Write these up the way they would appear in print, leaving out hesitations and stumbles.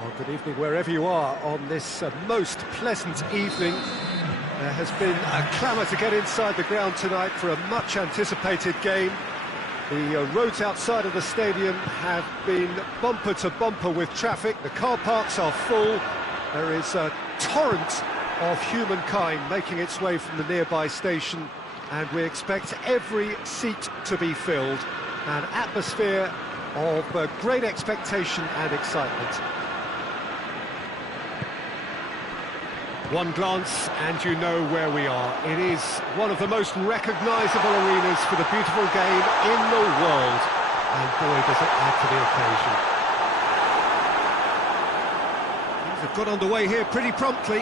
Well, good evening wherever you are on this most pleasant evening. There has been a clamour to get inside the ground tonight for a much-anticipated game. The roads outside of the stadium have been bumper to bumper with traffic. The car parks are full. There is a torrent of humankind making its way from the nearby station, and we expect every seat to be filled. An atmosphere of great expectation and excitement. One glance and you know where we are. It is one of the most recognisable arenas for the beautiful game in the world. And boy, does it add to the occasion. Things have got underway here pretty promptly.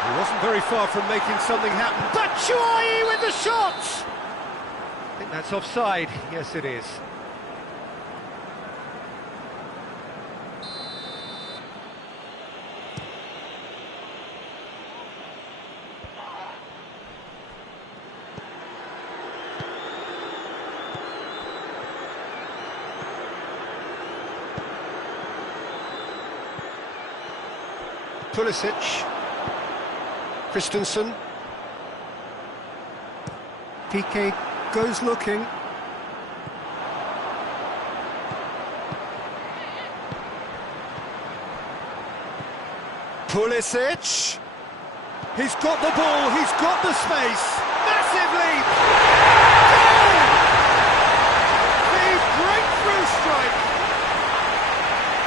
He wasn't very far from making something happen. Batshuayi with the shot! I think that's offside. Yes, it is. Pulisic, Christensen, Piqué goes looking. Pulisic, he's got the ball, he's got the space, massive leap! Goal! The breakthrough strike!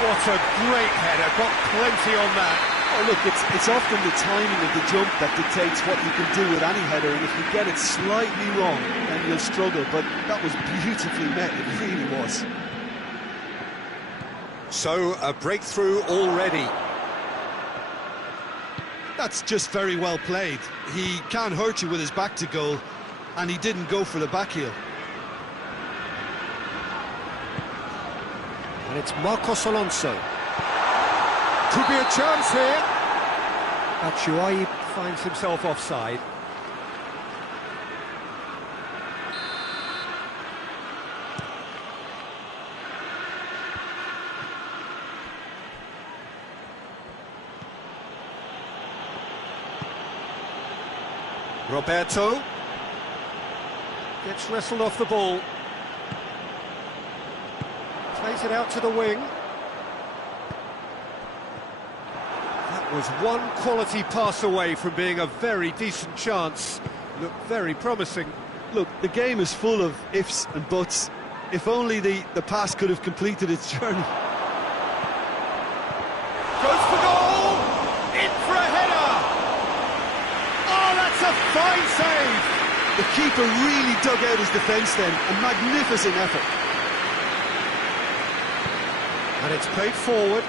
What a great header, got plenty on that. Oh, look, it's often the timing of the jump that dictates what you can do with any header, and if you get it slightly wrong, then you'll struggle, but that was beautifully met, it really was. So, a breakthrough already. That's just very well played. He can't hurt you with his back to goal, and he didn't go for the back heel. And it's Marcos Alonso. Could be a chance here. Batshuayi finds himself offside. Roberto gets wrestled off the ball. Plays it out to the wing. Was one quality pass away from being a very decent chance. Looked very promising. Look, the game is full of ifs and buts. If only the pass could have completed its journey. Goes for goal! In for a header! Oh, that's a fine save! The keeper really dug out his defence then. A magnificent effort. And it's played forward.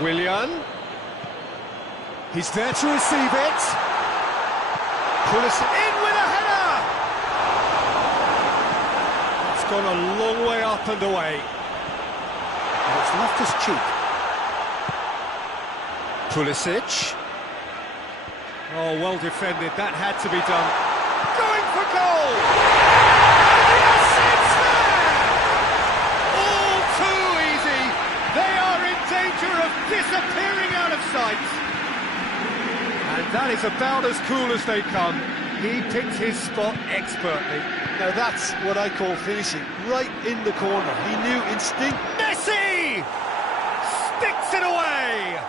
Willian. He's there to receive it. Pulisic in with a header! It's gone a long way up and away. And it's Loftus-Cheek. Pulisic. Oh, well defended. That had to be done. Going for goal! Yes, it's there! All too easy. They are in danger of disappearing out of sight. And that is about as cool as they come. He picked his spot expertly. Now that's what I call finishing, right in the corner. He knew instinct. Messi! Sticks it away!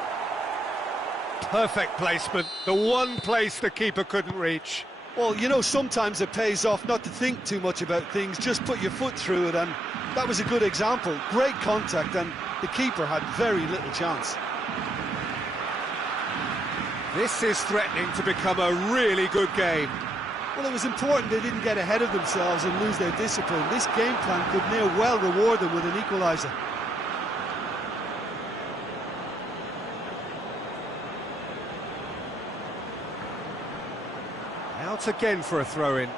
Perfect placement, the one place the keeper couldn't reach. Well, you know, sometimes it pays off not to think too much about things, just put your foot through it, and that was a good example. Great contact, and the keeper had very little chance. This is threatening to become a really good game. Well, it was important they didn't get ahead of themselves and lose their discipline. This game plan could near well reward them with an equaliser. Out again for a throw-in.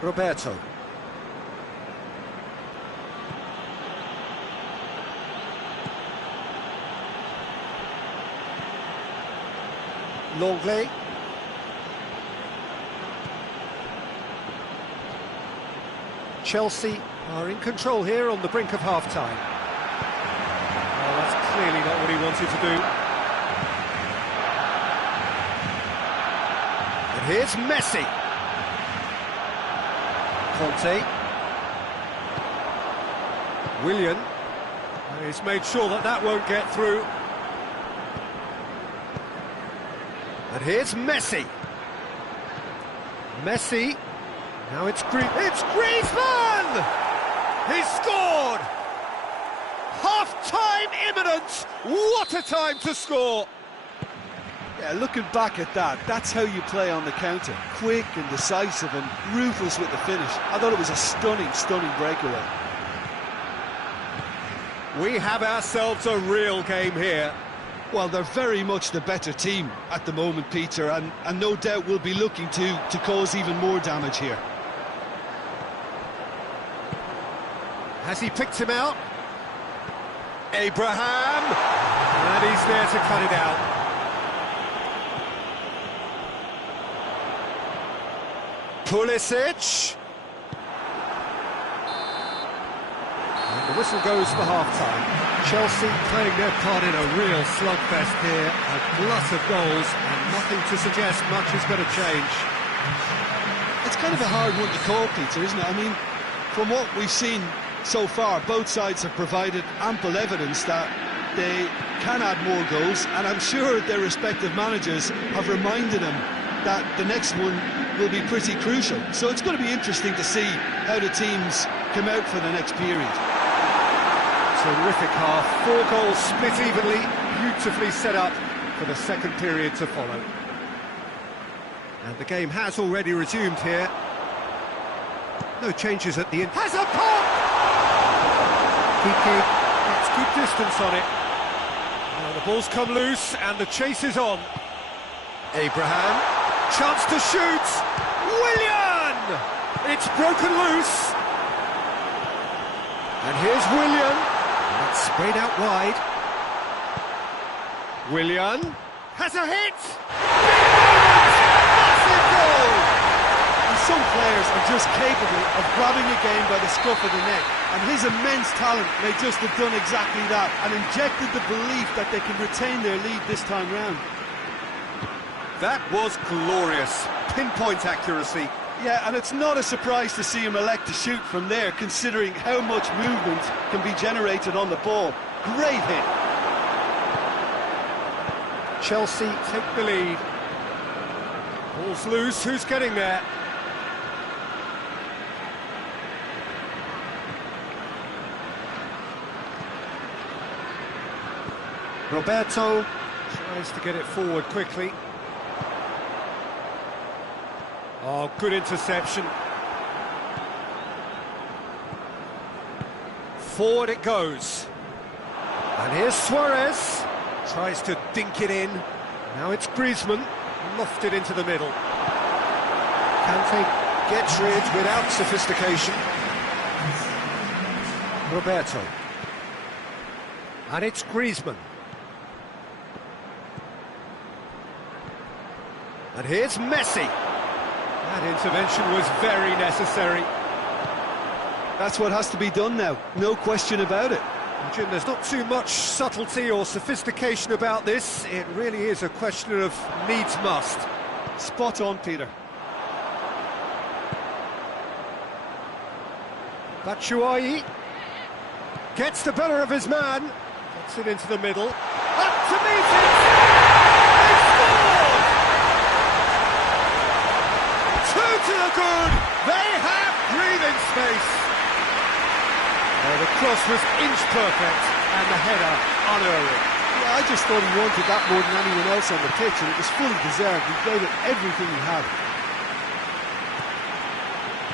Roberto. Longley. Chelsea are in control here on the brink of half-time. Oh, that's clearly not what he wanted to do. And here's Messi. Conte. Willian. He's made sure that that won't get through. And here's Messi. Messi. Now it's Griezmann! He's scored! Half-time imminent! What a time to score! Yeah, looking back at that, that's how you play on the counter. Quick and decisive and ruthless with the finish. I thought it was a stunning, stunning breakaway. We have ourselves a real game here. Well, they're very much the better team at the moment, Peter, and no doubt will be looking to cause even more damage here. Has he picked him out? Abraham! And he's there to cut it out. Pulisic. And the whistle goes for half-time. Chelsea playing their part in a real slugfest here. A glut of goals and nothing to suggest much is going to change. It's kind of a hard one to call, Peter, isn't it? I mean, from what we've seen so far, both sides have provided ample evidence that they can add more goals, and I'm sure their respective managers have reminded them that the next one will be pretty crucial. So it's going to be interesting to see how the teams come out for the next period. Terrific half, 4 goals split evenly, beautifully set up for the second period to follow. And the game has already resumed here. No changes at the end. Has a pop! Kiki gets good distance on it. Now the ball's come loose and the chase is on. Abraham, chance to shoot! Willian! It's broken loose. And here's Willian. It's sprayed out wide. Willian has a hit! Massive goal! And some players are just capable of grabbing a game by the scruff of the neck, and his immense talent may just have done exactly that and injected the belief that they can retain their lead this time round. That was glorious. Pinpoint accuracy. Yeah, and it's not a surprise to see him elect to shoot from there, considering how much movement can be generated on the ball. Great hit. Chelsea take the lead. Ball's loose, who's getting there? Roberto tries to get it forward quickly. Oh, good interception. Forward it goes. And here's Suarez. Tries to dink it in. Now it's Griezmann. Lofted into the middle. Kante gets rid without sophistication. Roberto. And it's Griezmann. And here's Messi. That intervention was very necessary. That's what has to be done now, no question about it. Jim, there's not too much subtlety or sophistication about this. It really is a question of needs must. Spot on, Peter. Batshuayi gets the better of his man. Gets it into the middle. Up to meet it! They scored! 2 to the good! They have breathing space! The cross was inch perfect and the header unerring. Yeah, I just thought he wanted that more than anyone else on the pitch, and it was fully deserved. He gave it everything he had.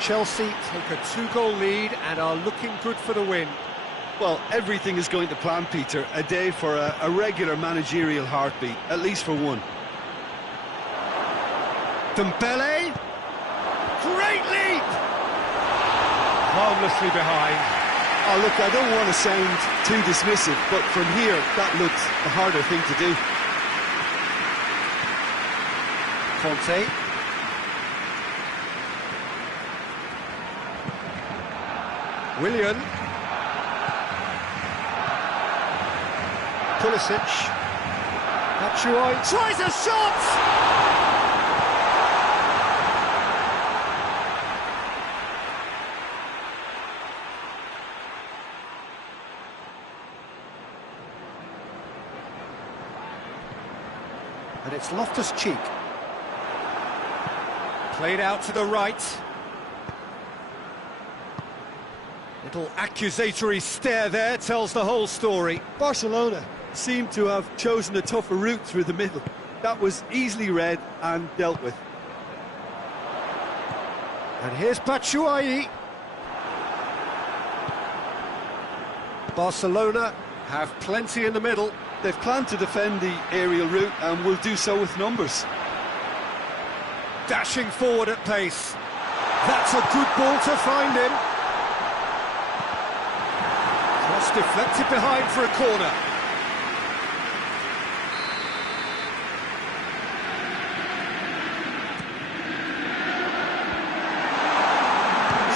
Chelsea take a 2-goal lead and are looking good for the win. Well, everything is going to plan, Peter. A day for a regular managerial heartbeat, at least for one. Dembele. Great leap! Harmlessly behind. Oh, look, I don't want to sound too dismissive, but from here, that looks the harder thing to do. Fonte. Willian. Pulisic. Batshuayi tries a shot! And it's Loftus-Cheek. Played out to the right. Little accusatory stare there tells the whole story. Barcelona seemed to have chosen a tougher route through the middle. That was easily read and dealt with. And here's Batshuayi. Barcelona have plenty in the middle. They've planned to defend the aerial route and will do so with numbers. Dashing forward at pace. That's a good ball to find him. Cross deflected behind for a corner.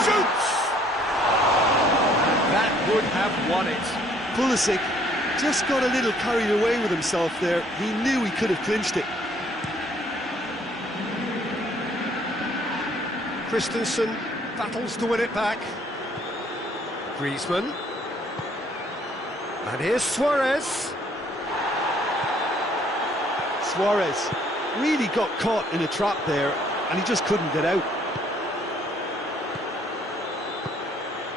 Shoots! That would have won it. Pulisic just got a little carried away with himself there. He knew he could have clinched it. Christensen battles to win it back. Griezmann. And here's Suarez. Suarez really got caught in a trap there and he just couldn't get out.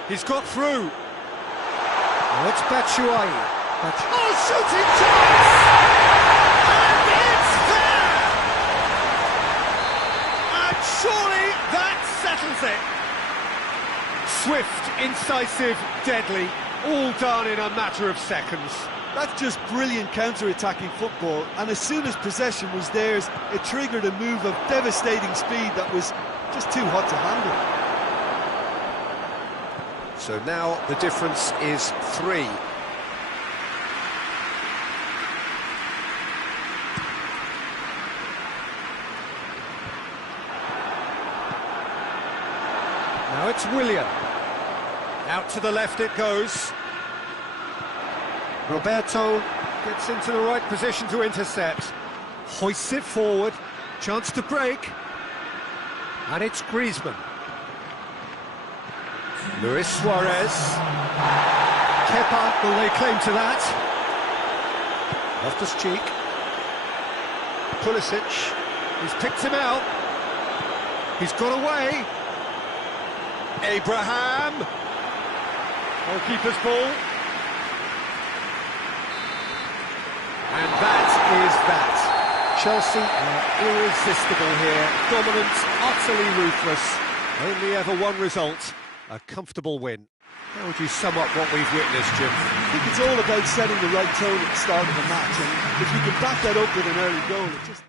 He's got through. Now it's Batshuayi. Oh, shooting chance! And it's there! And surely that settles it. Swift, incisive, deadly, all done in a matter of seconds. That's just brilliant counter-attacking football, and as soon as possession was theirs, it triggered a move of devastating speed that was just too hot to handle. So now the difference is 3. Now it's Willian. Out to the left it goes. Roberto gets into the right position to intercept. Hoists it forward. Chance to break. And it's Griezmann. Luis Suarez. Kepa will lay claim to that. Loftus-Cheek. Pulisic. He's picked him out. He's got away. Abraham. Goalkeeper's ball. And that is that. Chelsea are irresistible here. Dominant, utterly ruthless. Only ever one result, a comfortable win. How would you sum up what we've witnessed, Jim? I think it's all about setting the right tone at the start of the match, and if you can back that up with an early goal, it just...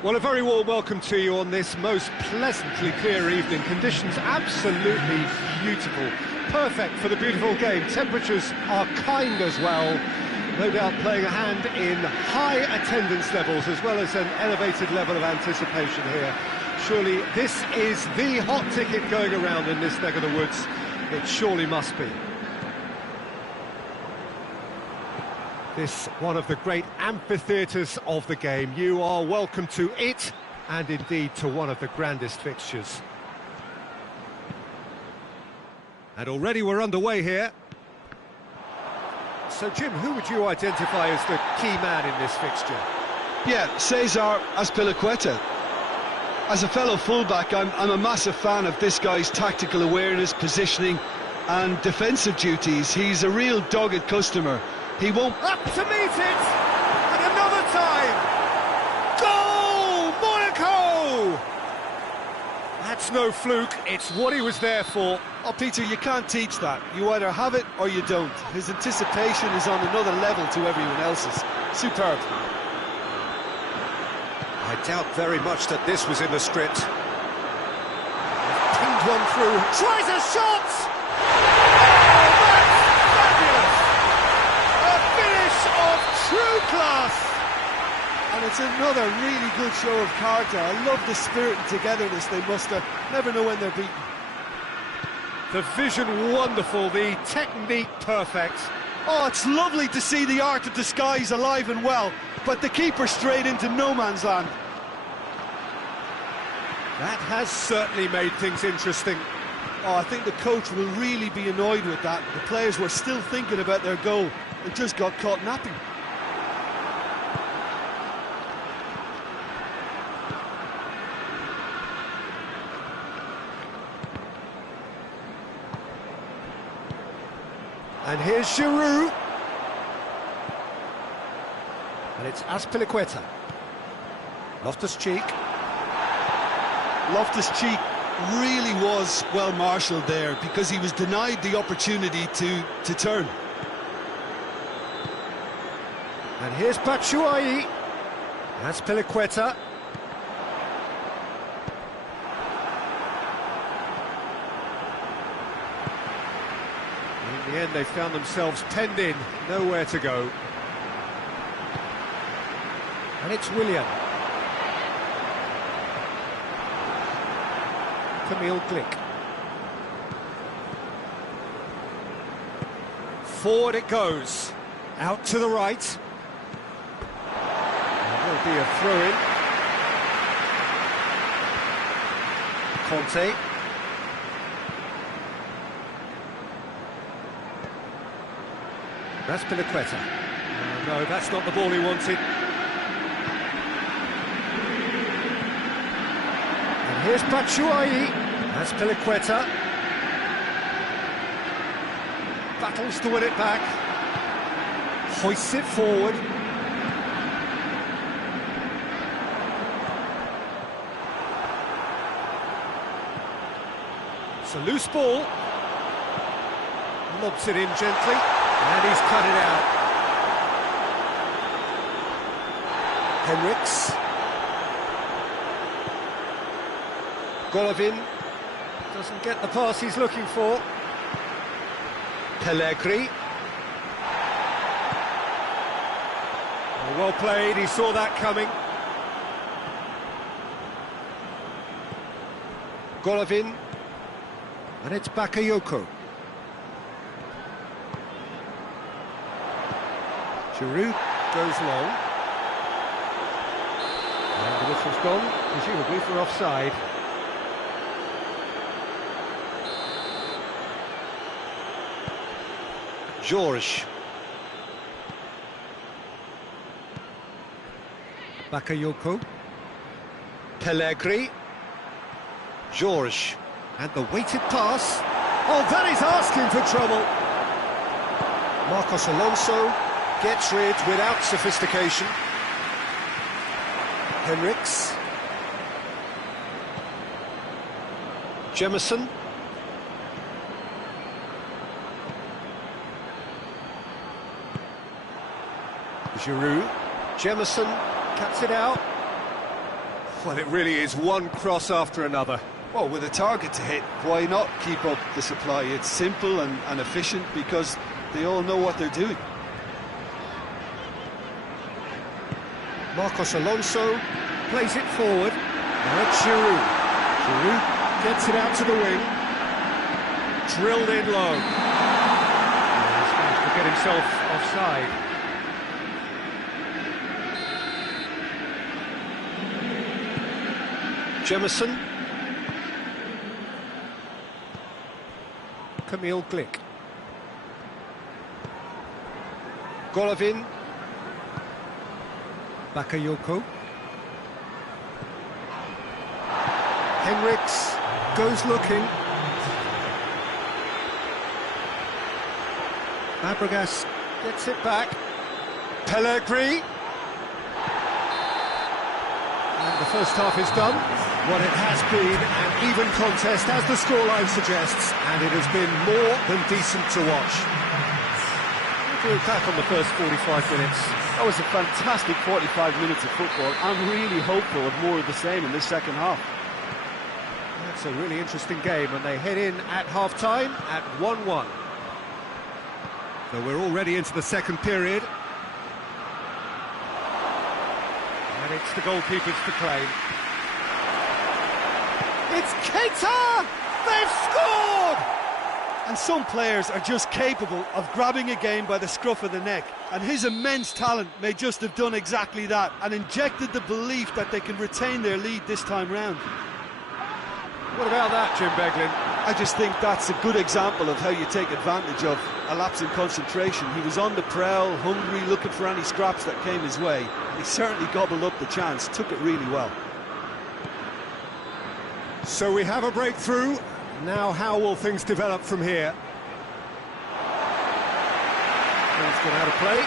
Well, a very warm welcome to you on this most pleasantly clear evening. Conditions absolutely beautiful. Perfect for the beautiful game. Temperatures are kind as well. No doubt playing a hand in high attendance levels as well as an elevated level of anticipation here. Surely this is the hot ticket going around in this neck of the woods. It surely must be. This one of the great amphitheatres of the game. You are welcome to it, and indeed to one of the grandest fixtures. And already we're underway here. So, Jim, who would you identify as the key man in this fixture? Yeah, Cesar Azpilicueta. As a fellow fullback, I'm a massive fan of this guy's tactical awareness, positioning and defensive duties. He's a real dogged customer. He won't... Up to meet it! And another time! Goal! Monaco! That's no fluke, it's what he was there for. Oh, Peter, you can't teach that. You either have it or you don't. His anticipation is on another level to everyone else's. Superb. I doubt very much that this was in the script. Pinged one through, tries a shot! True class! And it's another really good show of character. I love the spirit and togetherness they muster. Never know when they're beaten. The vision wonderful, the technique perfect. Oh, it's lovely to see the art of disguise alive and well, but the keeper straight into no man's land. That has certainly made things interesting. Oh, I think the coach will really be annoyed with that. The players were still thinking about their goal and just got caught napping. And here's Giroud. And it's Azpilicueta. Loftus-Cheek. Loftus-Cheek really was well marshalled there because he was denied the opportunity to turn. And here's Batshuayi. Azpilicueta. In the end, they found themselves penned in, nowhere to go. And it's Willian. Camille Glick. Forward it goes. Out to the right. There'll be a throw-in. Conte. Azpilicueta. No, that's not the ball he wanted. And here's Batshuayi. Azpilicueta. Battles to win it back. Hoists it forward. It's a loose ball. Lobs it in gently. And he's cut it out. Henriks. Golovin doesn't get the pass he's looking for. Pellegrini. Well played, he saw that coming. Golovin. And it's Bakayoko. Giroud goes long. And the whistle's gone, presumably for offside. George. Bakayoko. Pellegrini. George. And the weighted pass. Oh, that is asking for trouble. Marcos Alonso gets rid without sophistication. Henriks. Jemison. Giroud. Jemison cuts it out. Well, it really is one cross after another. Well, with a target to hit, why not keep up the supply? It's simple and efficient because they all know what they're doing. Marcos Alonso plays it forward. Now it's Giroud. Giroud gets it out to the wing. Drilled in low. He's managed to get himself offside. Jemison. Kamil Glick. Golovin. Bakayoko. Henriks goes looking. Fabregas gets it back. Pellegrini. And the first half is done. What it has been an even contest, as the scoreline suggests, and it has been more than decent to watch. What do you back on the first 45 minutes? That was a fantastic 45 minutes of football. I'm really hopeful of more of the same in this second half. That's a really interesting game, and they head in at half-time at 1-1. So we're already into the second period. And it's the goalkeepers to claim. It's Keita! They've scored! And some players are just capable of grabbing a game by the scruff of the neck, and his immense talent may just have done exactly that and injected the belief that they can retain their lead this time round. What about that, Jim Beglin? I just think that's a good example of how you take advantage of a lapse in concentration. He was on the prowl, hungry, looking for any scraps that came his way. He certainly gobbled up the chance, took it really well. So we have a breakthrough. Now how will things develop from here? Ball's gone out of play.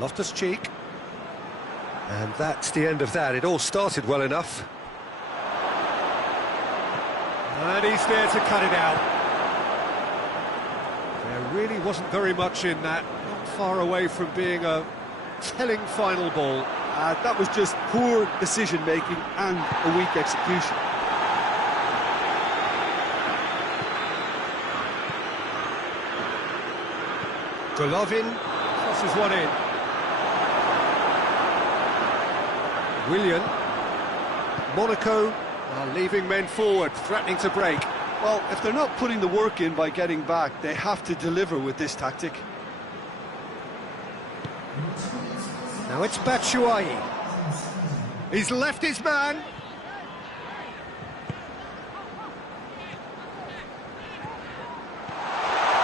Loftus-Cheek. And that's the end of that. It all started well enough. And he's there to cut it out. There really wasn't very much in that, not far away from being a telling final ball. That was just poor decision-making and a weak execution. Golovin crosses one in. Willian. Monaco are leaving men forward, threatening to break. Well, if they're not putting the work in by getting back, they have to deliver with this tactic. Now it's Batshuayi. He's left his man.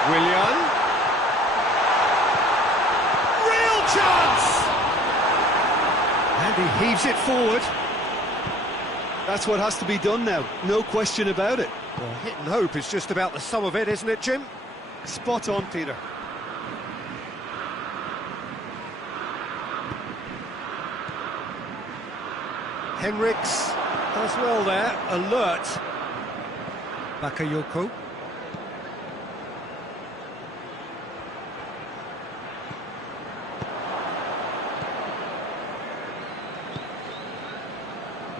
Willian. Real chance! And he heaves it forward. That's what has to be done now, no question about it. Well, hit and hope is just about the sum of it, isn't it, Jim? Spot on, Peter. Henriks does well there, alert. Bakayoko.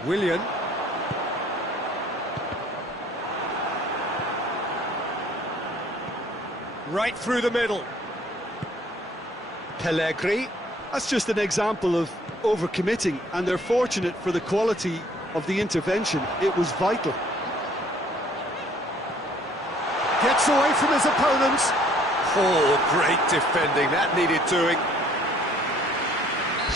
Willian. Right through the middle. Pellegrini. That's just an example of overcommitting, and they're fortunate for the quality of the intervention. It was vital. Gets away from his opponents. Oh, great defending. That needed doing.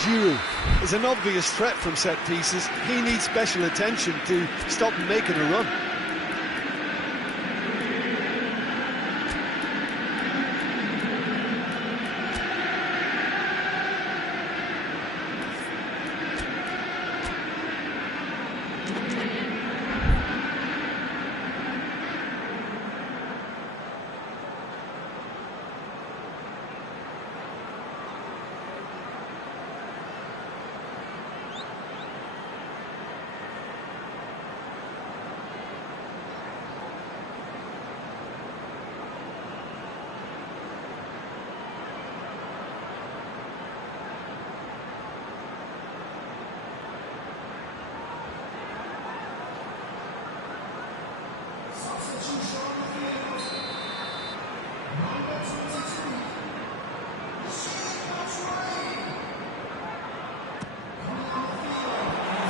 Giroud is an obvious threat from set pieces. He needs special attention to stop him making a run.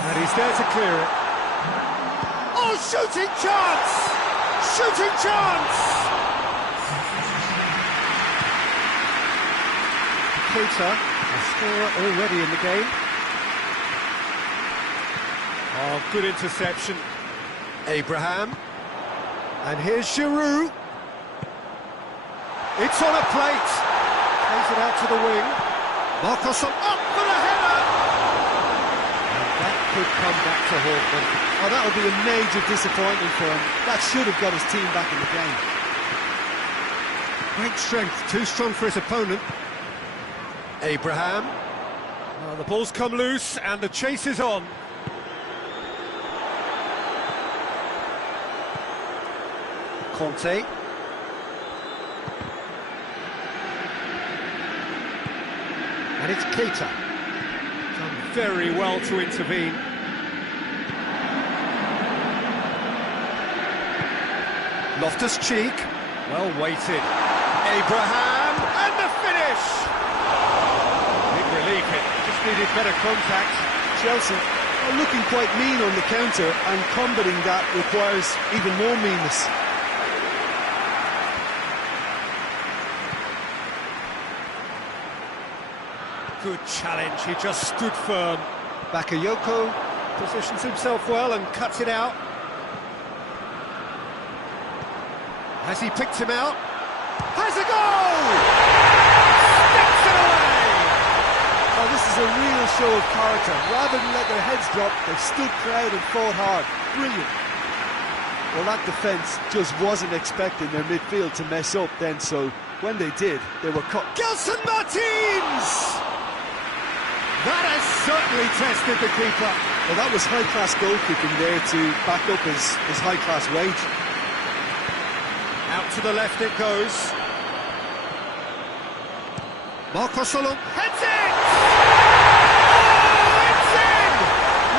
And he's there to clear it. Oh, shooting chance! Shooting chance! Keita, a scorer already in the game. Oh, good interception. Abraham. And here's Giroud. It's on a plate. Plays it out to the wing. Marcos up for the header. And that could come back to haunt them. Oh, that would be a major disappointment for him. That should have got his team back in the game. Great strength, too strong for his opponent. Abraham. Oh, the ball's come loose and the chase is on. Conte. And it's Keita. Done very well to intervene. Loftus-Cheek. Well weighted. Abraham. And the finish! Big relief, it just needed better contact. Chelsea are looking quite mean on the counter, and combating that requires even more meanness. Good challenge, he just stood firm. Bakayoko positions himself well and cuts it out. Has he picked him out? Has a goal! Steps it away! Oh, this is a real show of character. Rather than let their heads drop, they stood proud and fought hard. Brilliant. Well, that defence just wasn't expecting their midfield to mess up then, so when they did, they were caught. Gelson Martins! That has certainly tested the keeper. Well, that was high-class goalkeeping there to back up his high-class wage. Out to the left it goes. Marcos Alonso heads it! Oh, it's in!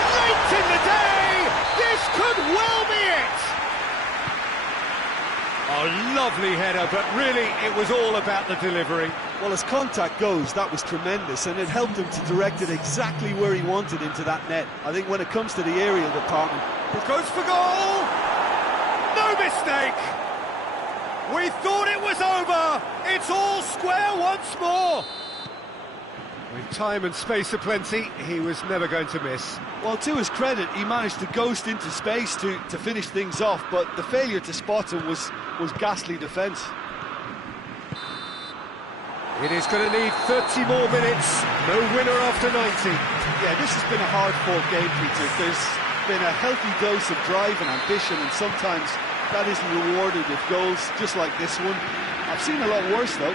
Late in the day! This could well be it! Oh, lovely header, but really it was all about the delivery. Well, as contact goes, that was tremendous, and it helped him to direct it exactly where he wanted into that net. I think when it comes to the aerial department... It goes for goal! No mistake! We thought it was over! It's all square once more! With time and space aplenty, he was never going to miss. Well, to his credit, he managed to ghost into space to finish things off, but the failure to spot him was ghastly defence. It is going to need 30 more minutes. No winner after 90. Yeah, this has been a hard-fought game, Peter. There's been a healthy dose of drive and ambition, and sometimes that isn't rewarded with goals, just like this one. I've seen a lot worse, though.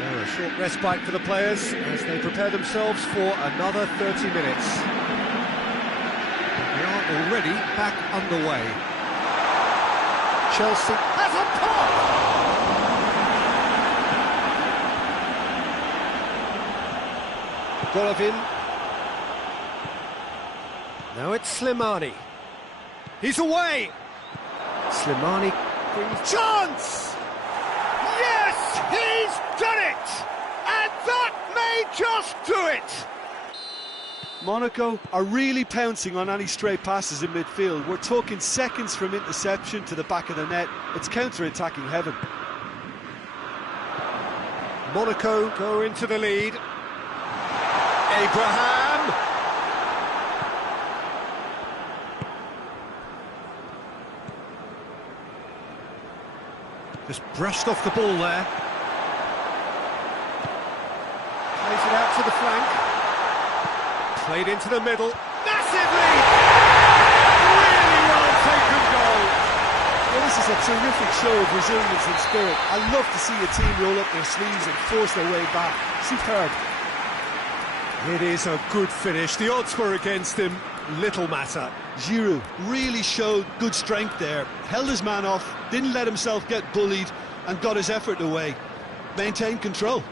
So a short respite for the players as they prepare themselves for another 30 minutes. We are already back underway. Chelsea has a pop! Golovin. Now it's Slimani. He's away! Slimani brings chance! Yes, he's done it! And that may just do it! Monaco are really pouncing on any stray passes in midfield. We're talking seconds from interception to the back of the net. It's counter-attacking heaven. Monaco go into the lead. Abraham! Just brushed off the ball there. Plays it out to the flank. Played into the middle. Massively! Really well taken goal. Well, this is a terrific show of resilience and spirit. I love to see a team roll up their sleeves and force their way back. Superb. It is a good finish. The odds were against him. Little matter. Giroud really showed good strength there. Held his man off, didn't let himself get bullied, and got his effort away. Maintained control.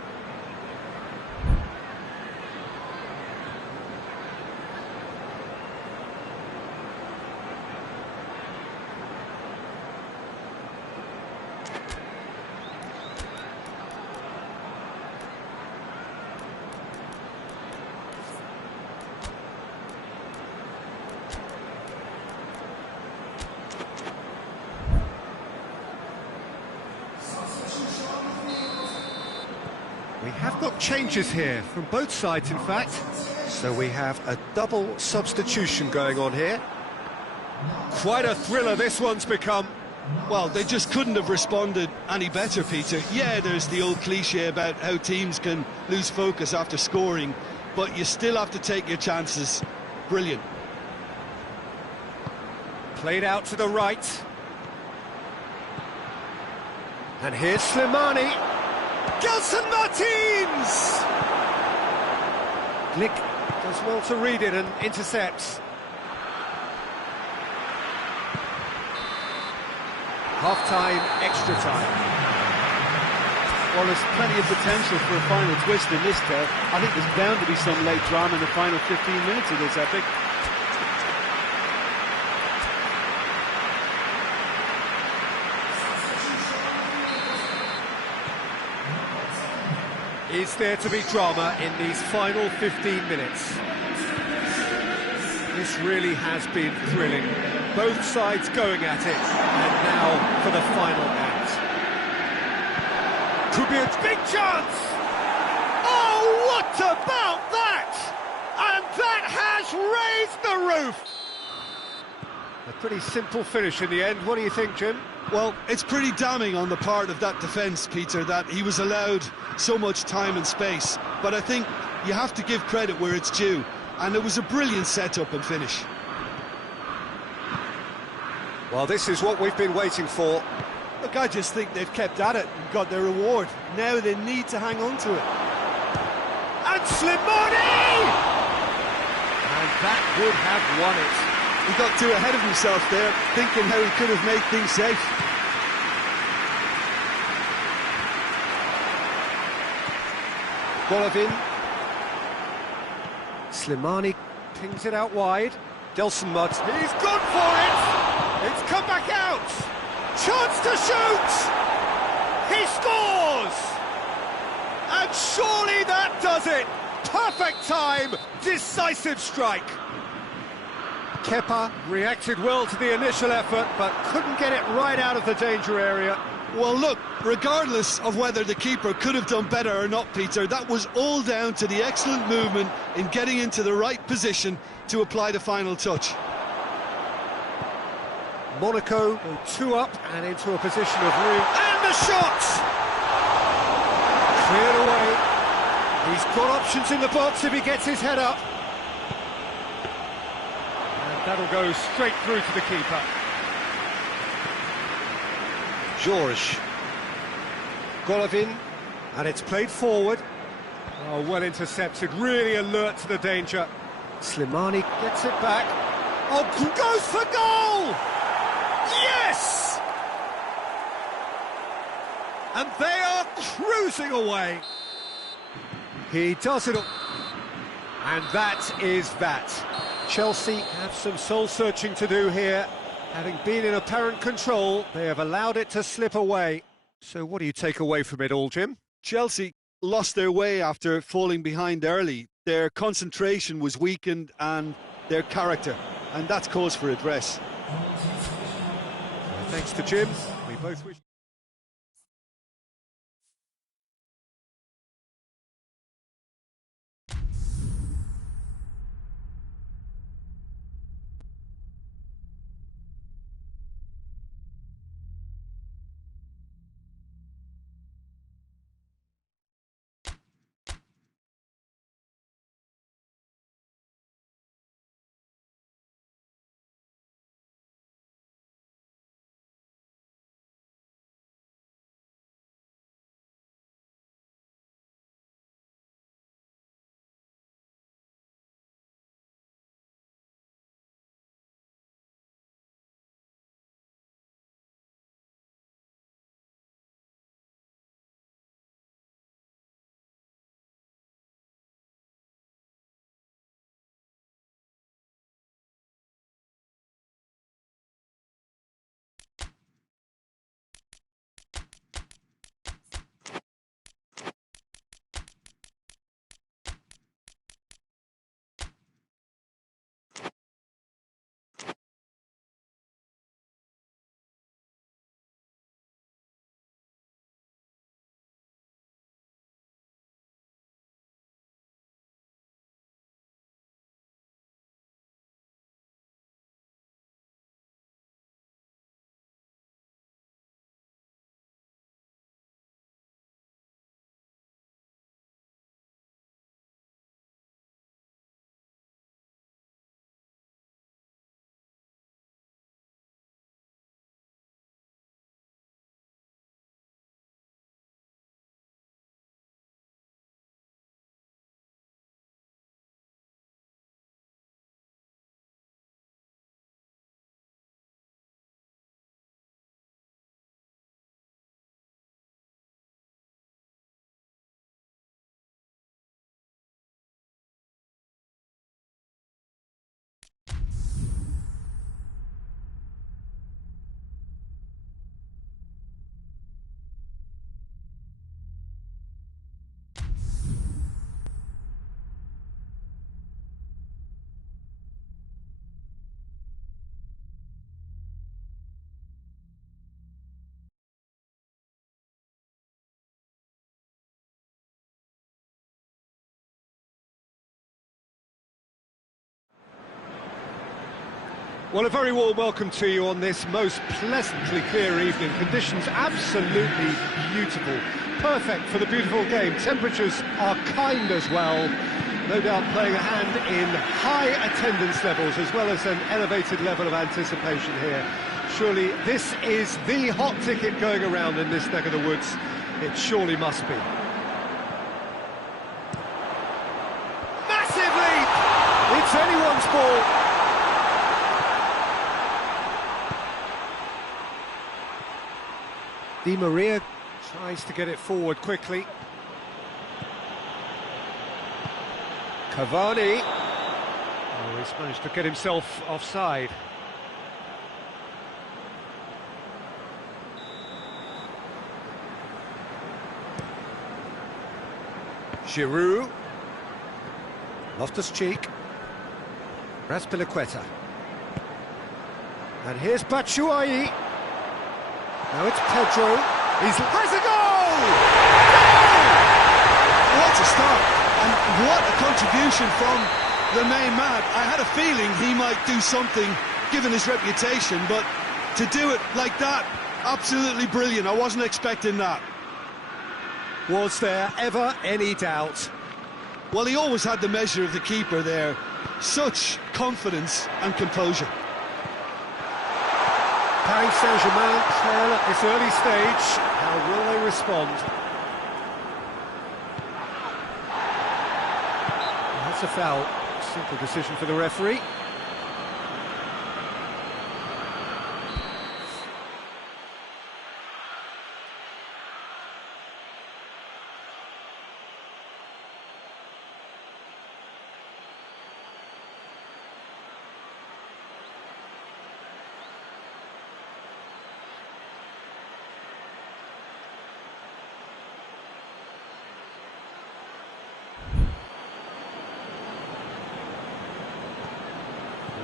We have got changes here from both sides, in fact. So we have a double substitution going on here. Quite a thriller this one's become. Well, they just couldn't have responded any better, Peter. Yeah, there's the old cliche about how teams can lose focus after scoring, but you still have to take your chances. Brilliant. Played out to the right. And here's Slimani. Gelson Martins! Glick does well to read it and intercepts. Half-time, extra time. Well, there's plenty of potential for a final twist in this tale. I think there's bound to be some late drama in the final 15 minutes of this epic. Is there to be drama in these final 15 minutes? This really has been thrilling. Both sides going at it, and now for the final act. Could be a big chance! Oh, what about that? And that has raised the roof! A pretty simple finish in the end. What do you think, Jim? Well, it's pretty damning on the part of that defence, Peter, that he was allowed so much time and space. But I think you have to give credit where it's due. And it was a brilliant set-up and finish. Well, this is what we've been waiting for. Look, I just think they've kept at it and got their reward. Now they need to hang on to it. And Slimani! And that would have won it. He got too ahead of himself there, thinking how he could have made things safe. Golovin. Slimani pings it out wide. Gelson Martins. He's gone for it! It's come back out! Chance to shoot! He scores! And surely that does it! Perfect time! Decisive strike! Kepa reacted well to the initial effort, but couldn't get it right out of the danger area. Well, look, regardless of whether the keeper could have done better or not, Peter, that was all down to the excellent movement in getting into the right position to apply the final touch. Monaco go 2 up and into a position of real... And the shot! Cleared away. He's got options in the box if he gets his head up. And that'll go straight through to the keeper. George. Golovin. And it's played forward. Oh, well intercepted, really alert to the danger. Slimani gets it back. Oh, goes for goal! Yes! And they are cruising away. He does it all. And that is that. Chelsea have some soul-searching to do here. Having been in apparent control, they have allowed it to slip away. So what do you take away from it all, Jim? Chelsea lost their way after falling behind early. Their concentration was weakened and their character, and that's cause for address. Thanks to Jim. We both wish... Well, a very warm welcome to you on this most pleasantly clear evening. Conditions absolutely beautiful. Perfect for the beautiful game. Temperatures are kind as well. No doubt playing a hand in high attendance levels as well as an elevated level of anticipation here. Surely this is the hot ticket going around in this neck of the woods. It surely must be. Massive leap! It's anyone's ball. Di Maria tries to get it forward quickly. Cavani. Oh, he's managed to get himself offside. Giroud. Loftus-Cheek. Raspilicueta. And here's Batshuayi. Now it's Pedro. Has a goal! What a start, and what a contribution from the main man. I had a feeling he might do something, given his reputation, but to do it like that, absolutely brilliant. I wasn't expecting that. Was there ever any doubt? Well, he always had the measure of the keeper there. Such confidence and composure. Paris Saint-Germain trail at this early stage. How will they respond? That's a foul. Simple decision for the referee.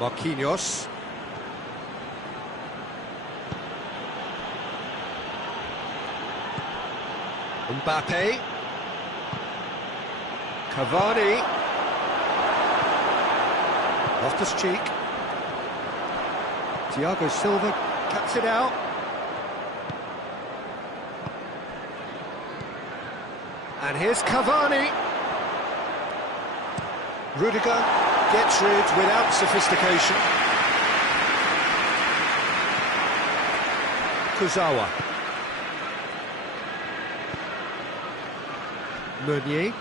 Marquinhos. Mbappe. Cavani. Loftus-Cheek. Thiago Silva cuts it out. And here's Cavani. Rudiger gets rid without sophistication. Kurzawa. Meunier.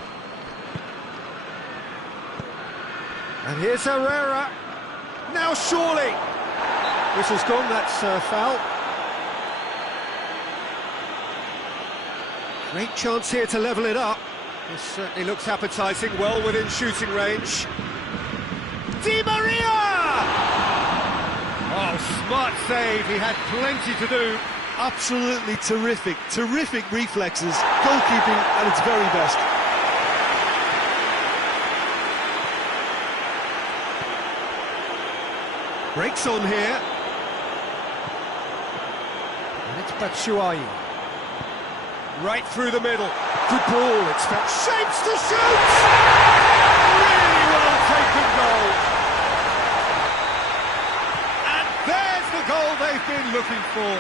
And here's Herrera. Now surely. Whistle's gone, that's foul. Great chance here to level it up. This certainly looks appetising, well within shooting range. Di Maria! Oh, smart save, he had plenty to do. Absolutely terrific, terrific reflexes, goalkeeping at its very best. Breaks on here. And it's Batshuayi. Right through the middle. Good ball, it's got shapes to shoot! Really well taken goal. And there's the goal they've been looking for.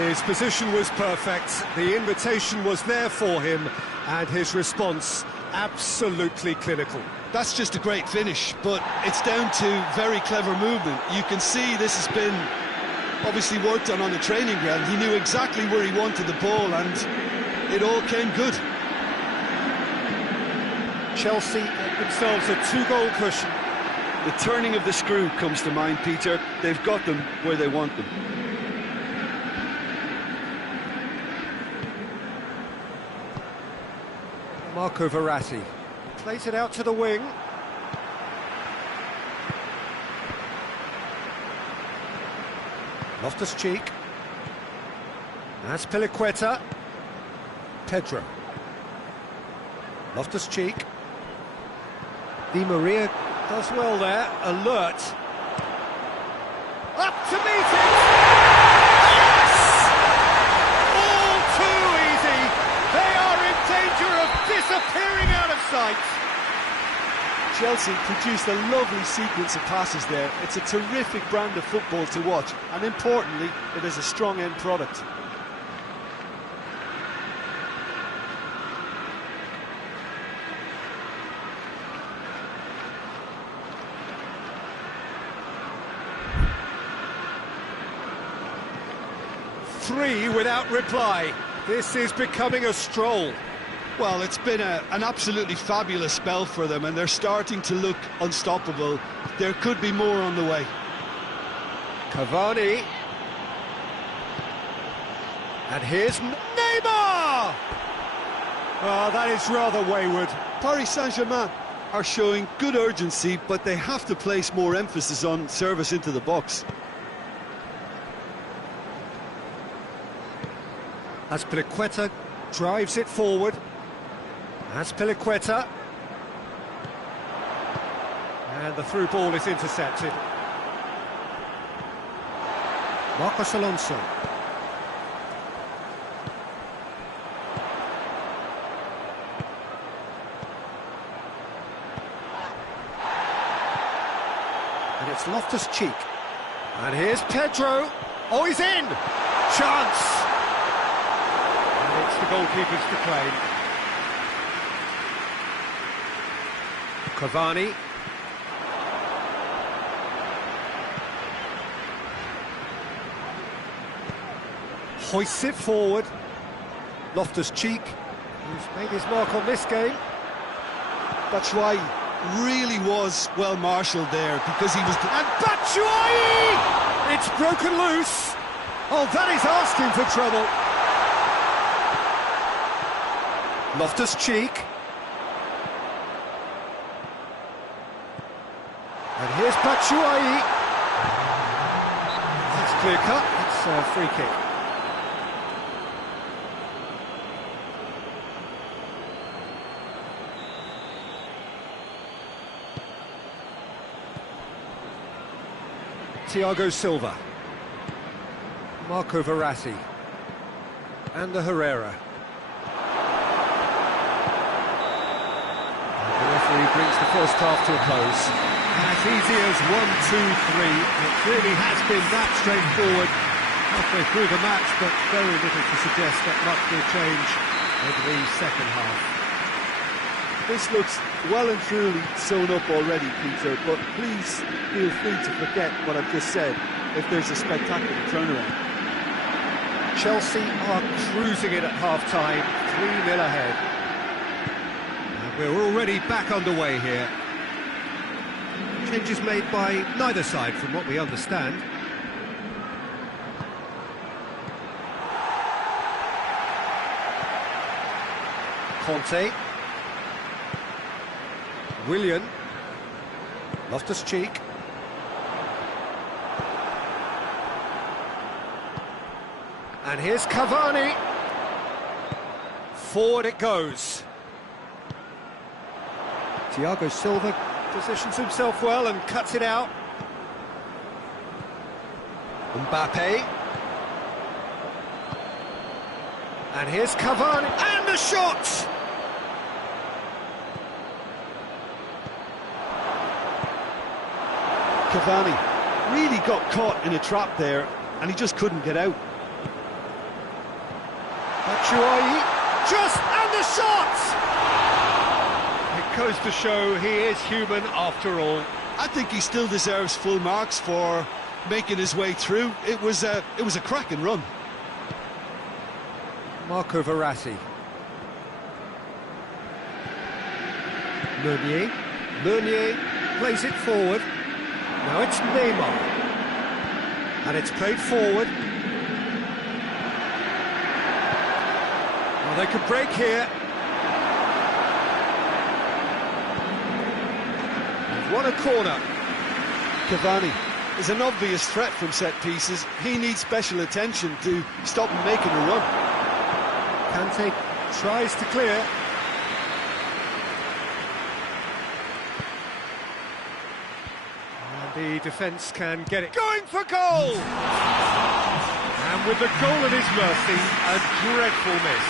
His position was perfect, the invitation was there for him, and his response absolutely clinical. That's just a great finish, but it's down to very clever movement. You can see this has been obviously worked on the training ground. He knew exactly where he wanted the ball, and it all came good. Chelsea get themselves a two-goal cushion. The turning of the screw comes to mind, Peter. They've got them where they want them. Marco Verratti plays it out to the wing. Loftus-Cheek. That's Piliqueta. Pedro. Loftus-Cheek. Di Maria does well there, alert. Up to meet it! Yes! All too easy! They are in danger of disappearing out of sight! Chelsea Chelsea produced a lovely sequence of passes there. It's a terrific brand of football to watch, and importantly, it is a strong end product. Three without reply. This is becoming a stroll. Well, it's been an absolutely fabulous spell for them, and they're starting to look unstoppable. There could be more on the way. Cavani. And here's Neymar! Oh, that is rather wayward. Paris Saint-Germain are showing good urgency, but they have to place more emphasis on service into the box. Azpilicueta drives it forward. Azpilicueta. And the through ball is intercepted. Marcos Alonso. And it's Loftus-Cheek. And here's Pedro. Oh, he's in! Chance! And it's the goalkeepers to claim. Cavani. Hoists it forward. Loftus-Cheek, who's made his mark on this game. Batshuayi really was well marshalled there because he was... And Batshuayi! It's broken loose. Oh, that is asking for trouble. Loftus-Cheek. And here's Batshuayi. That's clear cut. It's a free kick. Thiago Silva, Marco Verratti, and the Herrera. And the referee brings the first half to a close. As easy as 1, 2, 3. It really has been that straightforward halfway through the match, but very little to suggest that much will change over the second half. This looks well and truly sewn up already, Peter, but please feel free to forget what I've just said if there's a spectacular turnaround. Chelsea are cruising it at half-time, 3-0 ahead. And we're already back underway here. Changes made by neither side, from what we understand. Conte. Willian. Loftus-Cheek. And here's Cavani. Forward it goes. Thiago Silva positions himself well and cuts it out. Mbappe. And here's Cavani. And the shot! Cavani really got caught in a trap there, and he just couldn't get out. Batshuayi, just and the shot! It goes to show he is human after all. I think he still deserves full marks for making his way through. It was a cracking run. Marco Verratti. Meunier plays it forward. Now it's Neymar. And it's played forward. Well, they could break here. They've won a corner. Cavani is an obvious threat from set pieces. He needs special attention to stop him making a run. Kante tries to clear. The defence can get it going for goal! And with the goal at his mercy, a dreadful miss.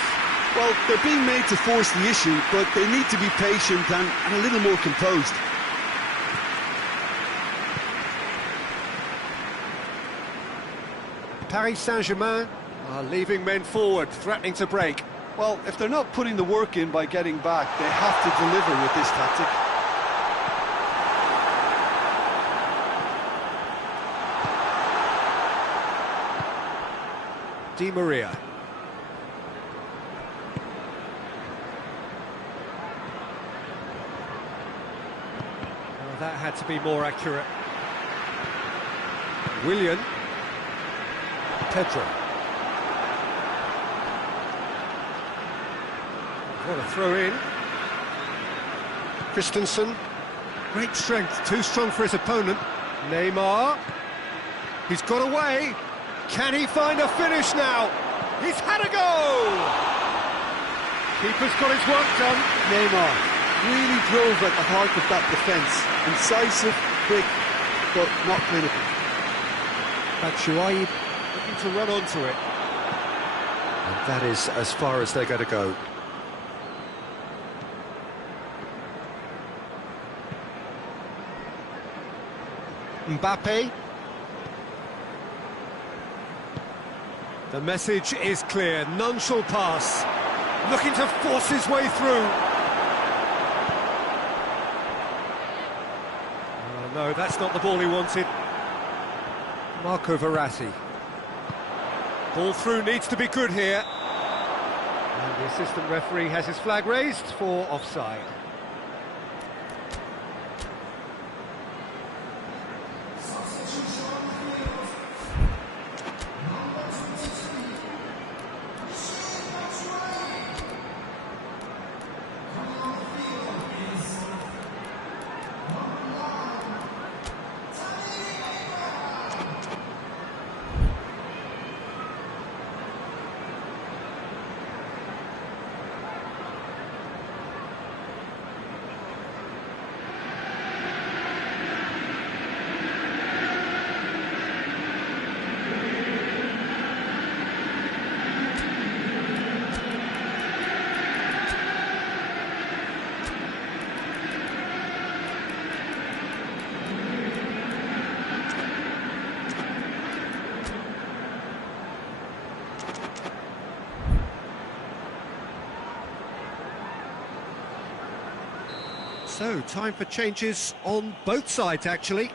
Well, they're being made to force the issue, but they need to be patient and a little more composed. Paris Saint-Germain are leaving men forward, threatening to break. Well, if they're not putting the work in by getting back, they have to deliver with this tactic. Di Maria. Well, that had to be more accurate. Willian. Pedro. What a throw in. Christensen. Great strength, too strong for his opponent. Neymar. He's got away. Can he find a finish now? He's had a goal! Keeper's got his work done. Neymar really drove at the heart of that defence. Incisive, quick, but not clinical. Batshuayi looking to run onto it. And that is as far as they're going to go. Mbappe. The message is clear, none shall pass. Looking to force his way through. Oh no, that's not the ball he wanted. Marco Verratti. Ball through needs to be good here. And the assistant referee has his flag raised for offside. So, time for changes on both sides, actually.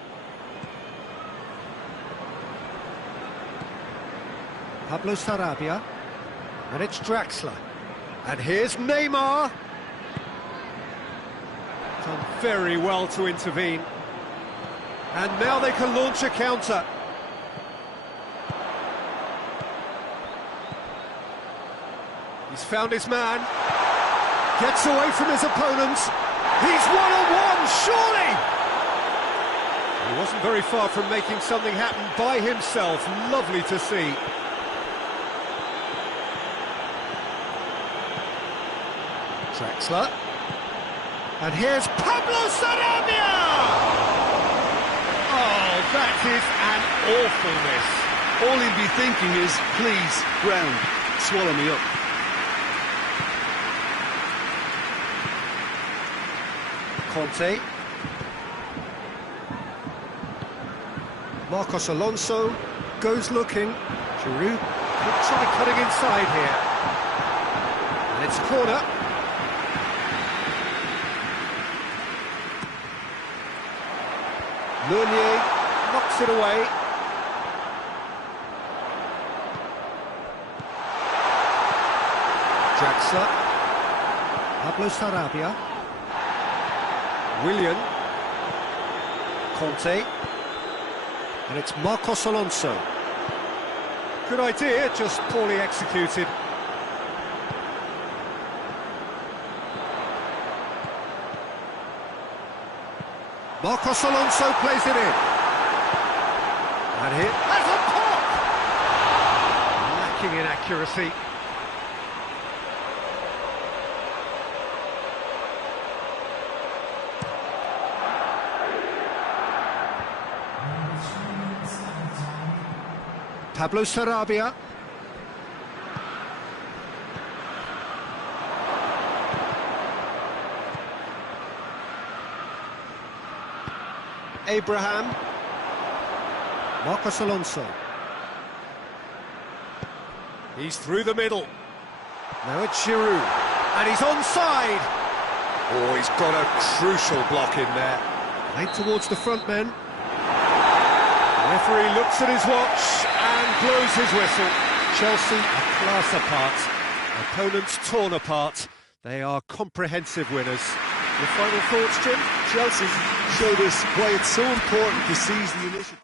Pablo Sarabia. And it's Draxler. And here's Neymar. Done very well to intervene. And now they can launch a counter. He's found his man. Gets away from his opponent. He's one-on-one, surely! He wasn't very far from making something happen by himself. Lovely to see. Draxler. And here's Pablo Sarabia! Oh, that is an awfulness. All he'd be thinking is, please, ground, swallow me up. Conte. Marcos Alonso goes looking. Giroud could try cutting inside here. And it's a corner. Meunier knocks it away. Draxler. Pablo Sarabia. Willian. Conte. And it's Marcos Alonso. Good idea, just poorly executed. Marcos Alonso plays it in. And here, that's a pop! Lacking in accuracy. Pablo Sarabia. Abraham. Marcos Alonso. He's through the middle. Now it's Giroud, and he's onside. Oh, he's got a crucial block in there. Played towards the front men. The referee looks at his watch and blows his whistle. Chelsea a class apart. Opponents torn apart. They are comprehensive winners. Your final thoughts, Jim? Chelsea showed us why it's so important to seize the initiative.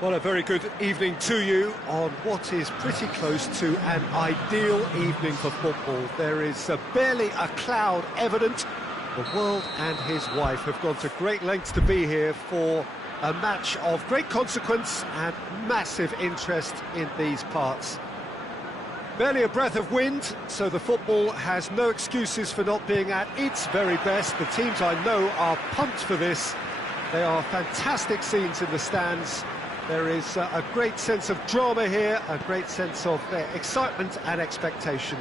Well, a very good evening to you on what is pretty close to an ideal evening for football. There is barely a cloud evident. The world and his wife have gone to great lengths to be here for a match of great consequence and massive interest in these parts. Barely a breath of wind, so the football has no excuses for not being at its very best. The teams I know are pumped for this. They are fantastic scenes in the stands. There is a great sense of drama here, a great sense of excitement and expectation.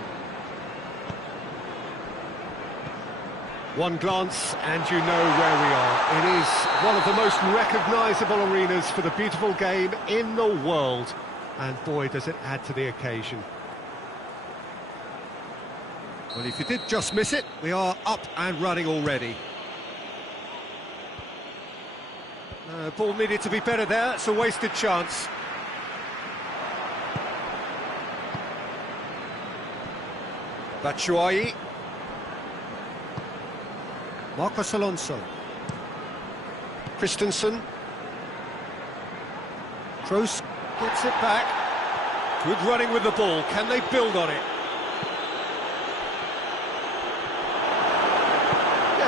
One glance and you know where we are. It is one of the most recognisable arenas for the beautiful game in the world. And boy, does it add to the occasion. Well, if you did just miss it, we are up and running already. Ball needed to be better there, it's a wasted chance. Batshuayi. Marcos Alonso. Christensen. Kroos gets it back. Good running with the ball, can they build on it?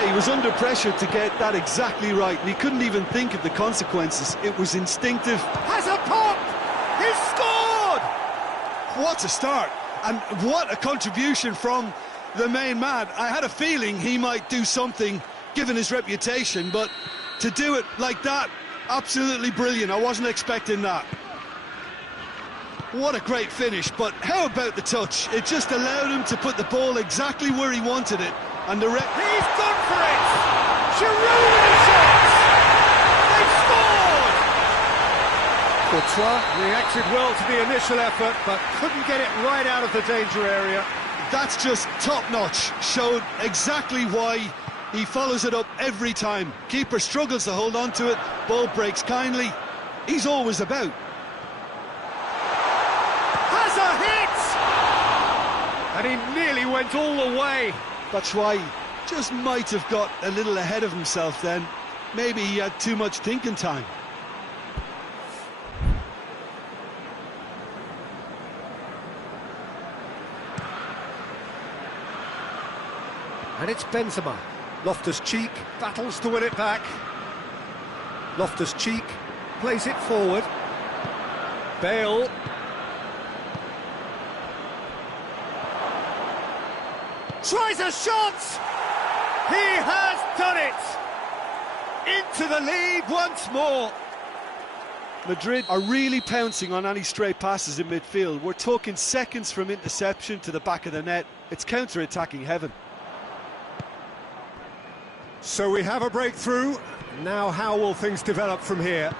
He was under pressure to get that exactly right, and he couldn't even think of the consequences. It was instinctive. Has a pop! He's scored! What a start, and what a contribution from the main man. I had a feeling he might do something, given his reputation, but to do it like that, absolutely brilliant. I wasn't expecting that. What a great finish, but how about the touch? It just allowed him to put the ball exactly where he wanted it. And the he's gone for it! Giroud with a shot! They've scored! Courtois reacted well to the initial effort, but couldn't get it right out of the danger area. That's just top-notch. Showed exactly why he follows it up every time. Keeper struggles to hold on to it, ball breaks kindly. He's always about. Has a hit! And he nearly went all the way. Batshuayi just might have got a little ahead of himself then. Maybe he had too much thinking time. And it's Benzema. Loftus-Cheek battles to win it back. Loftus-Cheek plays it forward. Bale. Tries a shot! He has done it! Into the lead once more. Madrid are really pouncing on any stray passes in midfield. We're talking seconds from interception to the back of the net. It's counter-attacking heaven. So we have a breakthrough. Now how will things develop from here?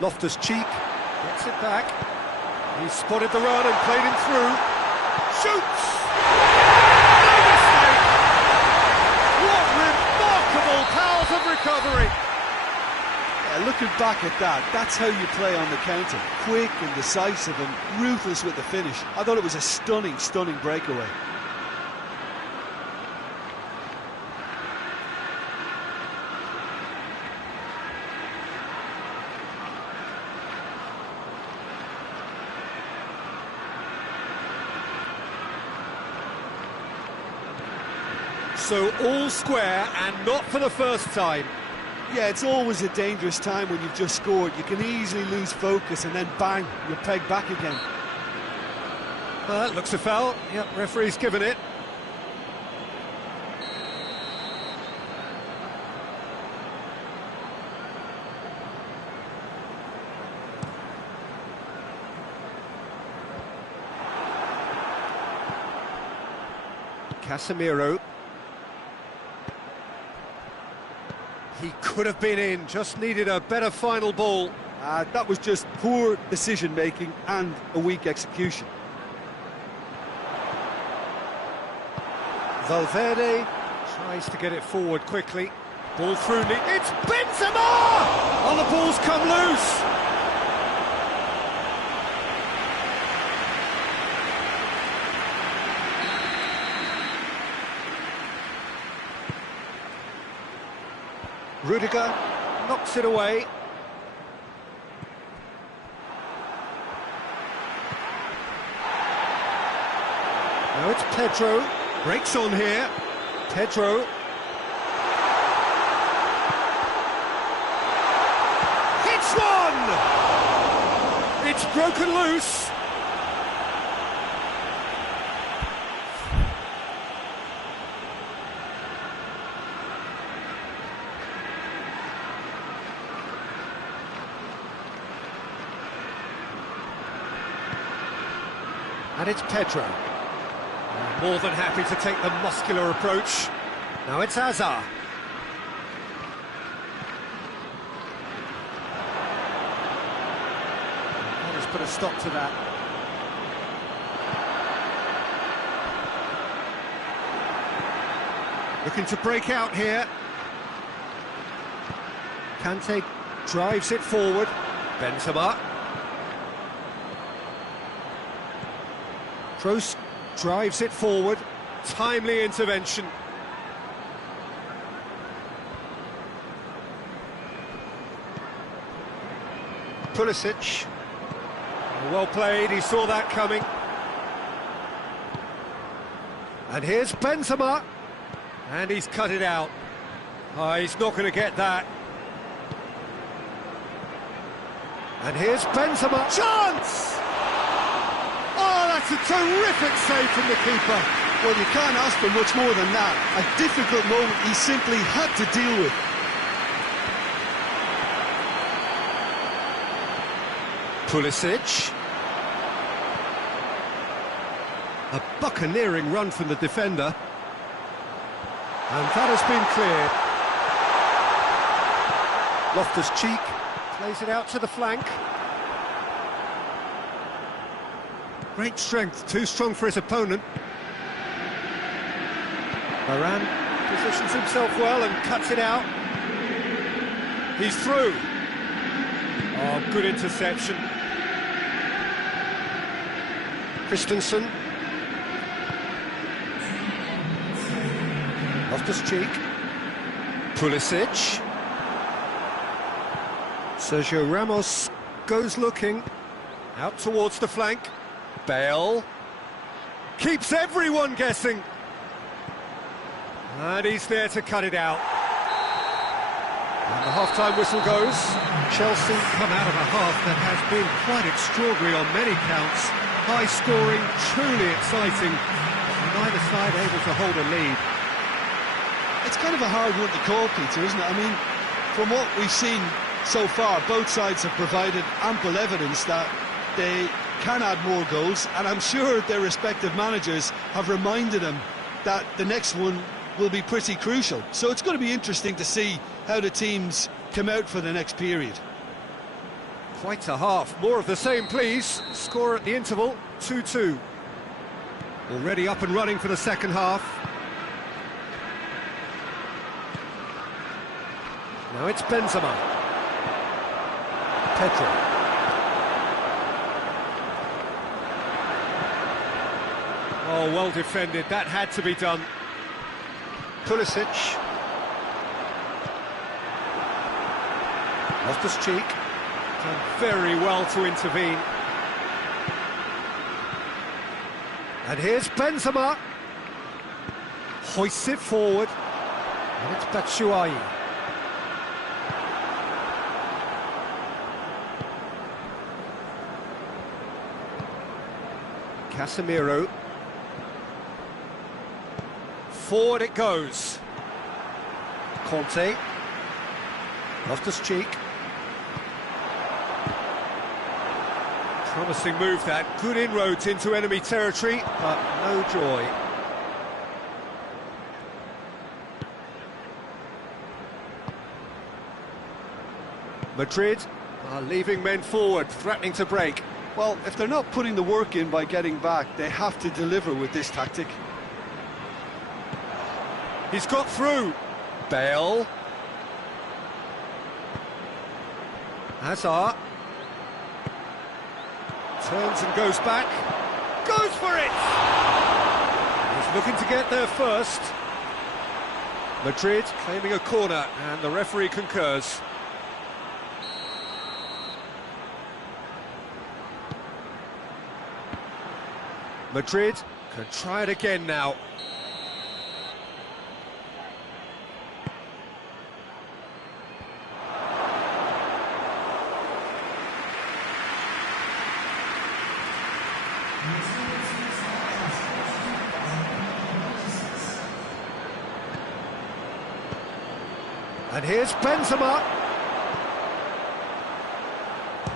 Loftus-Cheek gets it back. He spotted the run and played him through. Shoots! No mistake! What remarkable powers of recovery! Yeah, looking back at that, that's how you play on the counter. Quick and decisive and ruthless with the finish. I thought it was a stunning, stunning breakaway. So all square, and not for the first time. Yeah, it's always a dangerous time when you've just scored. You can easily lose focus and then bang, you're pegged back again. Well, that looks a foul. Yep, referee's given it. Casemiro. He could have been in, just needed a better final ball. That was just poor decision-making and a weak execution. Valverde tries to get it forward quickly. Ball through, it's Benzema! Oh, the ball's come loose! Rudiger knocks it away. Now it's Pedro. Breaks on here. Pedro. Hits one! It's broken loose. And it's Pedro. More than happy to take the muscular approach. Now it's Hazard. Let's put a stop to that. Looking to break out here. Kante drives it forward. Benzema. Kroos drives it forward. Timely intervention. Pulisic. Well played, he saw that coming. And here's Benzema. And he's cut it out. Oh, he's not going to get that. And here's Benzema. Chance! Oh, that's a terrific save from the keeper. Well, you can't ask for much more than that. A difficult moment he simply had to deal with. Pulisic. A buccaneering run from the defender. And that has been cleared. Loftus-Cheek Plays it out to the flank. Great strength, too strong for his opponent. Varane positions himself well and cuts it out. He's through. Oh, good interception. Christensen. Loftus-Cheek. Pulisic. Sergio Ramos goes looking. Out towards the flank. Bale. Keeps everyone guessing. And he's there to cut it out. And the half-time whistle goes. Chelsea come out of a half that has been quite extraordinary on many counts. High-scoring, truly exciting. And neither side able to hold a lead. It's kind of a hard one to call, Peter, isn't it? I mean, from what we've seen so far, both sides have provided ample evidence that they can add more goals, and I'm sure their respective managers have reminded them that the next one will be pretty crucial. So it's going to be interesting to see how the teams come out for the next period. Quite a half. More of the same, please. Score at the interval, 2-2. Already up and running for the second half. Now it's Benzema. Pedro. Oh, well defended. That had to be done. Pulisic. Loftus-Cheek. Done very well to intervene. And here's Benzema. Hoists it forward. And it's Batshuayi. Casemiro. Forward it goes. Conte. Loftus-Cheek. Promising move that. Good inroads into enemy territory, but no joy. Madrid are leaving men forward, threatening to break. Well, if they're not putting the work in by getting back, they have to deliver with this tactic. He's got through. Bale. Hazard. Turns and goes back. Goes for it! He's looking to get there first. Madrid claiming a corner, and the referee concurs. Madrid can try it again now. And here's Benzema.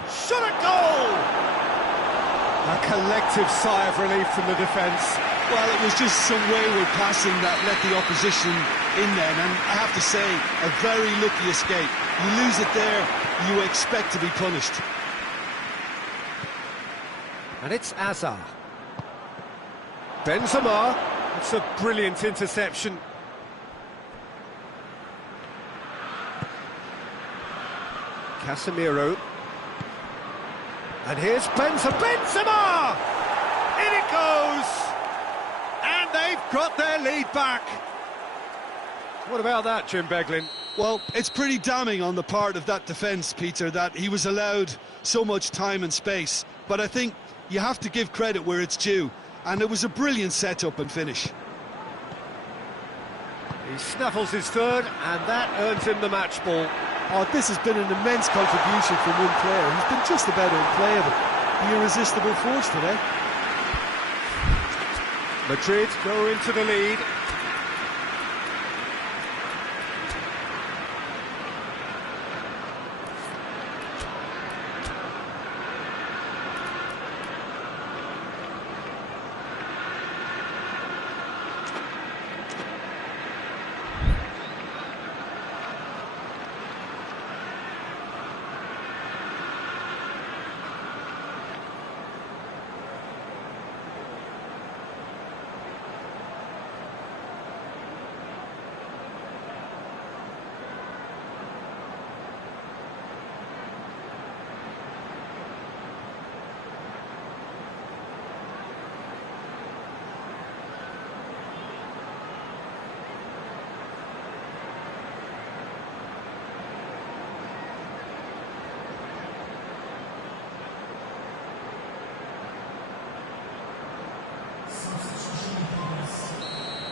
Shot at goal! A collective sigh of relief from the defence. Well, it was just some wayward passing that let the opposition in then, and I have to say, a very lucky escape. You lose it there, you expect to be punished. And it's Hazard. Benzema. It's a brilliant interception. Casemiro. And here's Benzema! In it goes! And they've got their lead back. What about that, Jim Beglin? Well, it's pretty damning on the part of that defence, Peter, that he was allowed so much time and space. But I think you have to give credit where it's due. And it was a brilliant setup and finish. He snaffles his third, and that earns him the match ball. Oh, this has been an immense contribution from one player. He's been just about unplayable. The irresistible force today. Madrid go into the lead.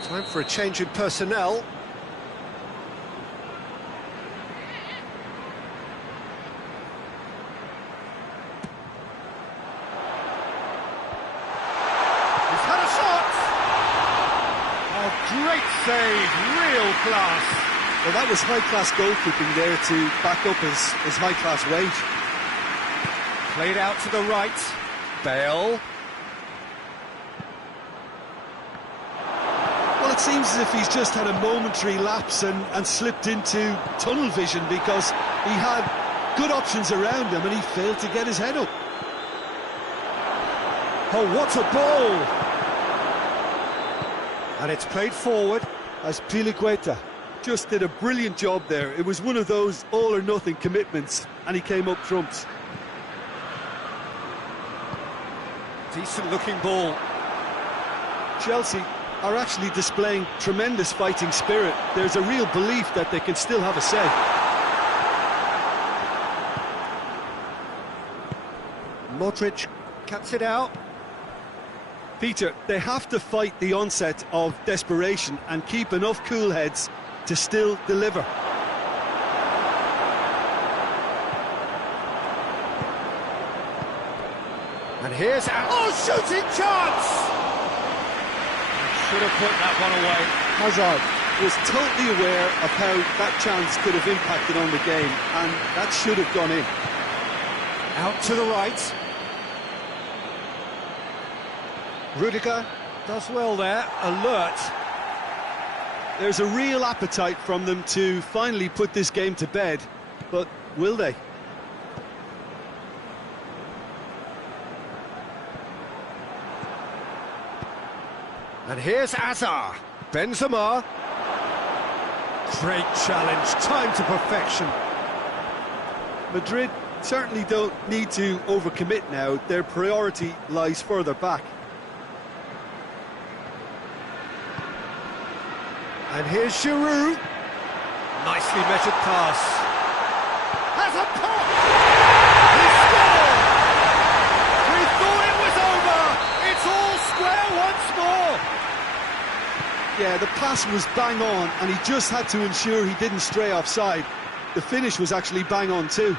Time for a change in personnel. He's had a shot! Oh, great save, real class. Well, that was high-class goalkeeping there to back up his high-class wage. Played out to the right. Bale. Well, it seems as if he's just had a momentary lapse and slipped into tunnel vision, because he had good options around him and he failed to get his head up. Oh, what a ball! And it's played forward. As Piliqueta just did a brilliant job there. It was one of those all-or-nothing commitments, and he came up trumps. Decent-looking ball. Chelsea are actually displaying tremendous fighting spirit. There's a real belief that they can still have a say. Modric cuts it out. Peter, they have to fight the onset of desperation and keep enough cool heads to still deliver. And here's shooting chance! Should have put that one away. Hazard was totally aware of how that chance could have impacted on the game, and that should have gone in. Out to the right. Rudiger does well there, alert. There's a real appetite from them to finally put this game to bed, but will they? And here's Azar. Benzema. Great challenge, time to perfection. Madrid certainly don't need to overcommit now. Their priority lies further back. And here's Giroud. Nicely measured pass. Has a pop! He scored! We thought it was over! It's all square once more! Yeah, the pass was bang on, and he just had to ensure he didn't stray offside. The finish was actually bang on too.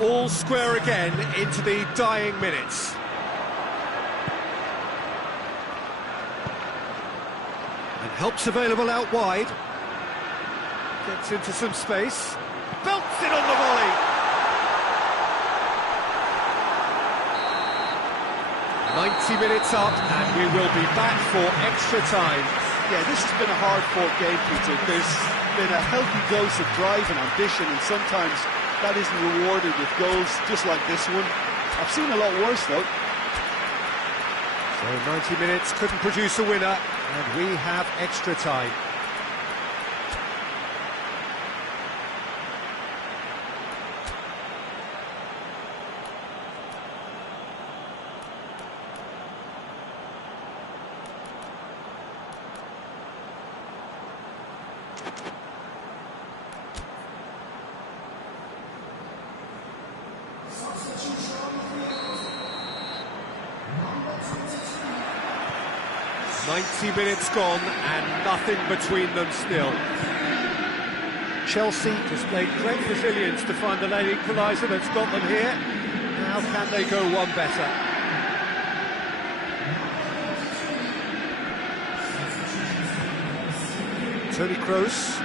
All square again into the dying minutes. And help's available out wide. Gets into some space. Belts it on the volley. 90 minutes up, and we will be back for extra time. Yeah, this has been a hard-fought game, Peter. There's been a healthy dose of drive and ambition, and sometimes that isn't rewarded with goals, just like this one. I've seen a lot worse, though. So 90 minutes couldn't produce a winner, and we have extra time. .90 minutes gone and nothing between them still. Chelsea displayed great resilience to find the late equaliser that's got them here. How can they go one better? Toni Kroos.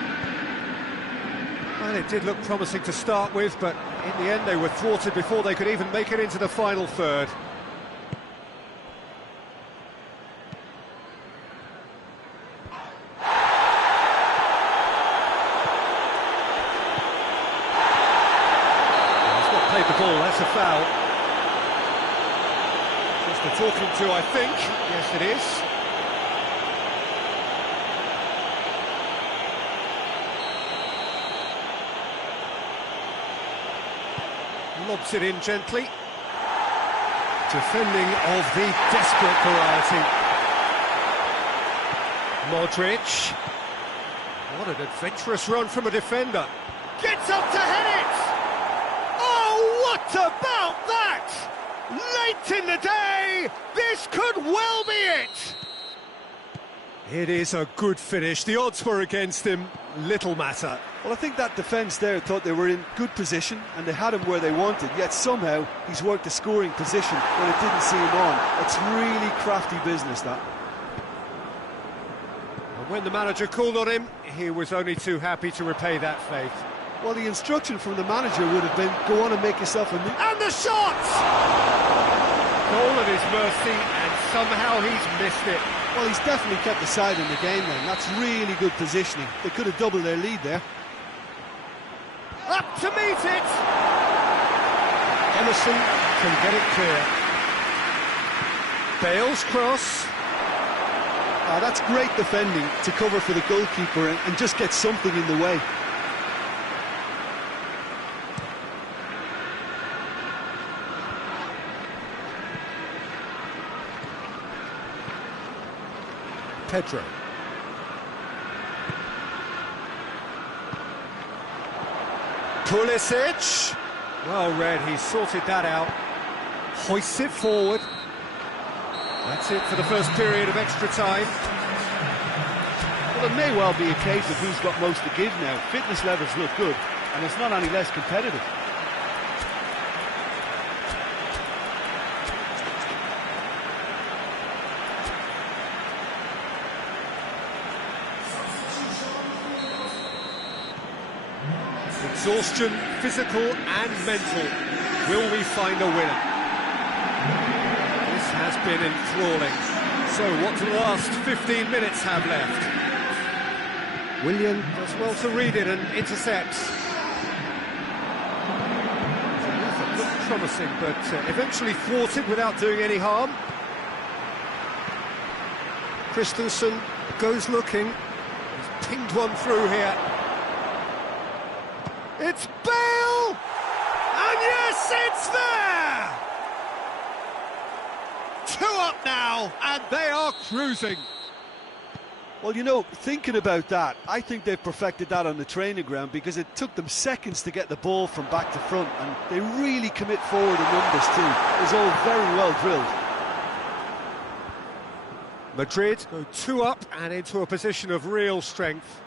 Well, it did look promising to start with, but in the end they were thwarted before they could even make it into the final third. Played the ball, that's a foul. Just a talking to, I think. Yes, it is. Lobs it in gently. Defending of the desperate variety. Modric. What an adventurous run from a defender. Gets up to head it! What about that? Late in the day, this could well be it. It is a good finish. The odds were against him. Little matter. Well, I think that defence there thought they were in good position and they had him where they wanted, yet somehow he's worked a scoring position when it didn't see him on. It's really crafty business, that. And when the manager called on him, he was only too happy to repay that faith. Well, the instruction from the manager would have been, go on and make yourself a new... And the shot! Goal at his mercy, and somehow he's missed it. Well, he's definitely kept the side in the game then. That's really good positioning. They could have doubled their lead there. Up to meet it! Emerson can get it clear. Bale's cross. That's great defending to cover for the goalkeeper and just get something in the way. Pedro. Pulisic. Well read, he sorted that out. Hoists it forward. That's it for the first period of extra time. Well, it may well be a case of who's got most to give now. Fitness levels look good, and it's not any less competitive. Exhaustion, physical and mental. Will we find a winner? This has been enthralling. So what do the last 15 minutes have left? Willian does well to read it and intercepts. It looked promising, but eventually thwarted without doing any harm. Christensen goes looking. He's pinged one through here. It's Bale! And yes, it's there! 2 up now, and they are cruising. Well, you know, thinking about that, I think they've perfected that on the training ground because it took them seconds to get the ball from back to front, and they really commit forward in numbers too. It was all very well drilled. Madrid go 2 up and into a position of real strength.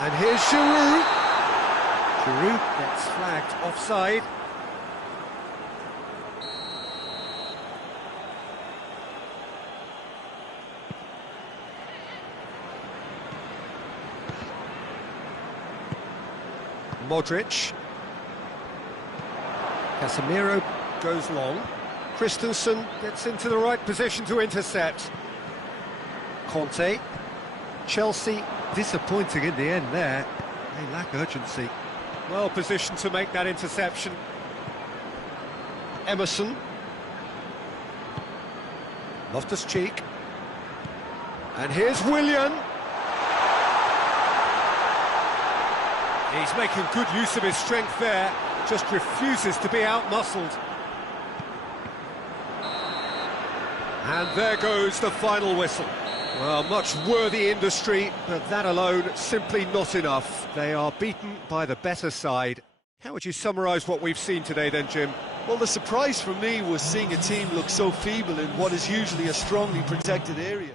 And here's Giroud. Giroud gets flagged offside. Modric. Casemiro goes long. Christensen gets into the right position to intercept. Conte. Chelsea disappointing in the end there. They lack urgency. Well positioned to make that interception. Emerson. Loftus-Cheek. And here's Willian. He's making good use of his strength there. Just refuses to be out-muscled. And there goes the final whistle. Well, much worthy industry, but that alone simply not enough. They are beaten by the better side. How would you summarise what we've seen today then, Jim? Well, the surprise for me was seeing a team look so feeble in what is usually a strongly protected area.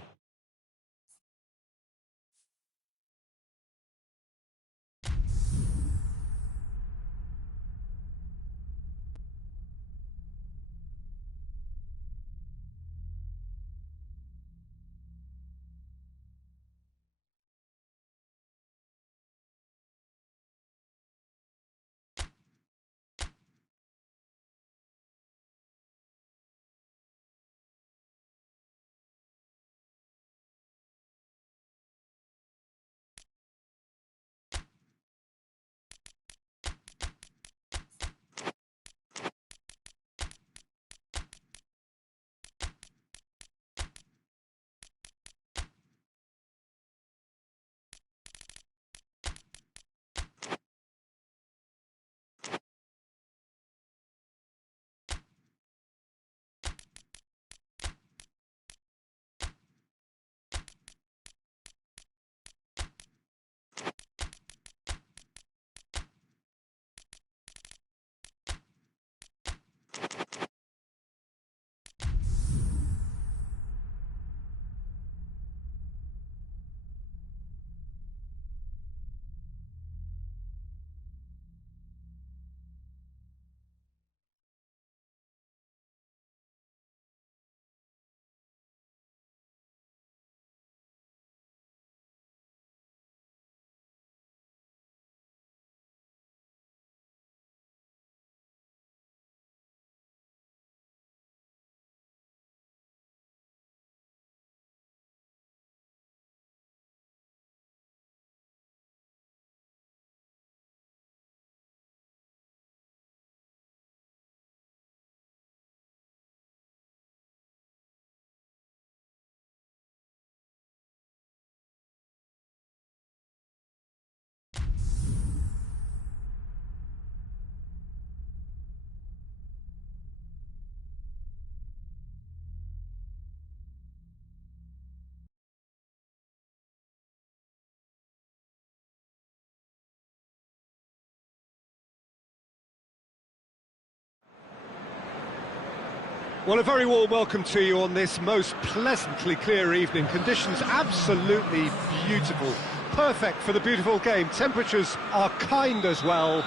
Well, a very warm welcome to you on this most pleasantly clear evening. Conditions absolutely beautiful. Perfect for the beautiful game. Temperatures are kind as well.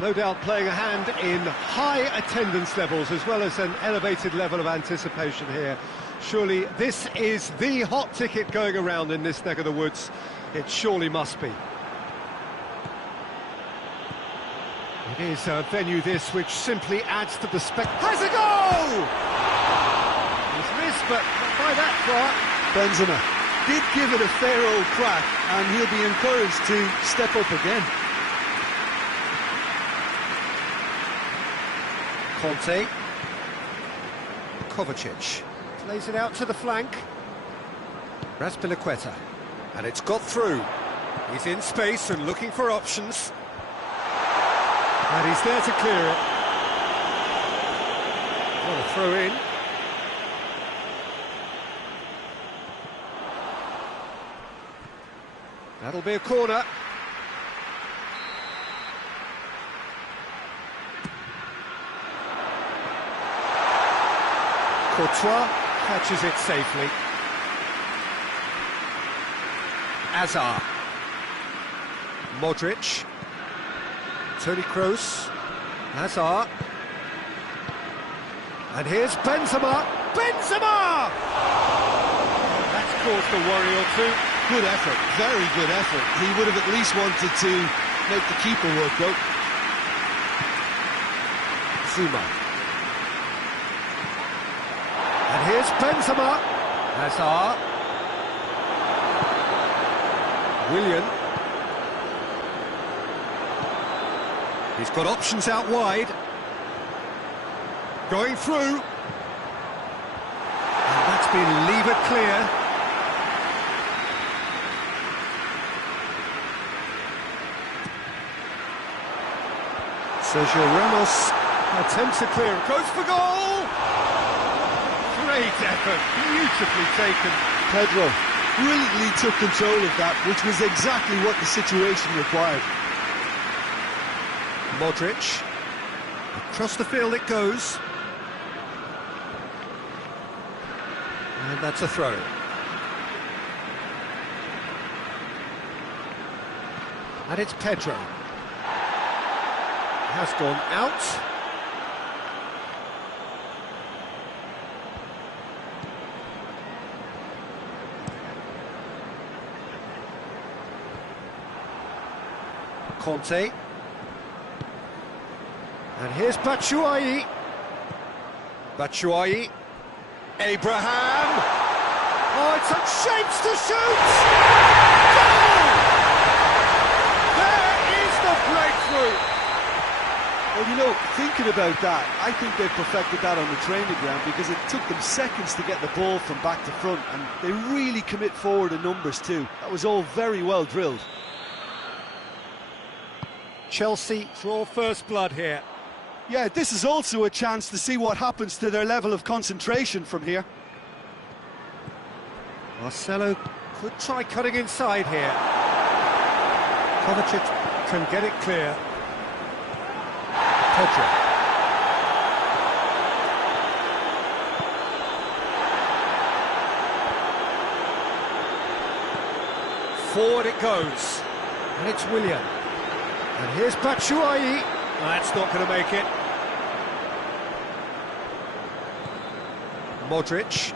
No doubt playing a hand in high attendance levels as well as an elevated level of anticipation here. Surely this is the hot ticket going around in this neck of the woods. It surely must be. It is a venue this which simply adds to the spectacle. Has a goal! He's missed, but not by that far. Benzema did give it a fair old crack, and he'll be encouraged to step up again. Conte. Kovacic plays it out to the flank. Razpilicueta, and it's got through. He's in space and looking for options. And he's there to clear it. What a throw in. That'll be a corner. Courtois catches it safely. Azar. Modric. Toni Kroos. Hazard. And here's Benzema. Benzema! That's caused a worry or two. Good effort, very good effort. He would have at least wanted to make the keeper work, though. Zuma. And here's Benzema. Hazard. Willian. He's got options out wide. Going through. And that's been levered clear. Sergio Ramos attempts a clear. Goes for goal! Great effort. Beautifully taken. Pedro brilliantly took control of that, which was exactly what the situation required. Modric, across the field it goes, and that's a throw. And it's Pedro. Has gone out. Conte. And here's Batshuayi. Batshuayi. Abraham. Oh, it's on shapes to shoot! Goal! There is the breakthrough! Well, you know, thinking about that, I think they've perfected that on the training ground because it took them seconds to get the ball from back to front, and they really commit forward in numbers too. That was all very well drilled. Chelsea draw first blood here. Yeah, this is also a chance to see what happens to their level of concentration from here. Marcelo could try cutting inside here. Kovacic can get it clear. Pedro. Forward it goes. And it's Willian. And here's Batshuayi. That's not going to make it. Modric.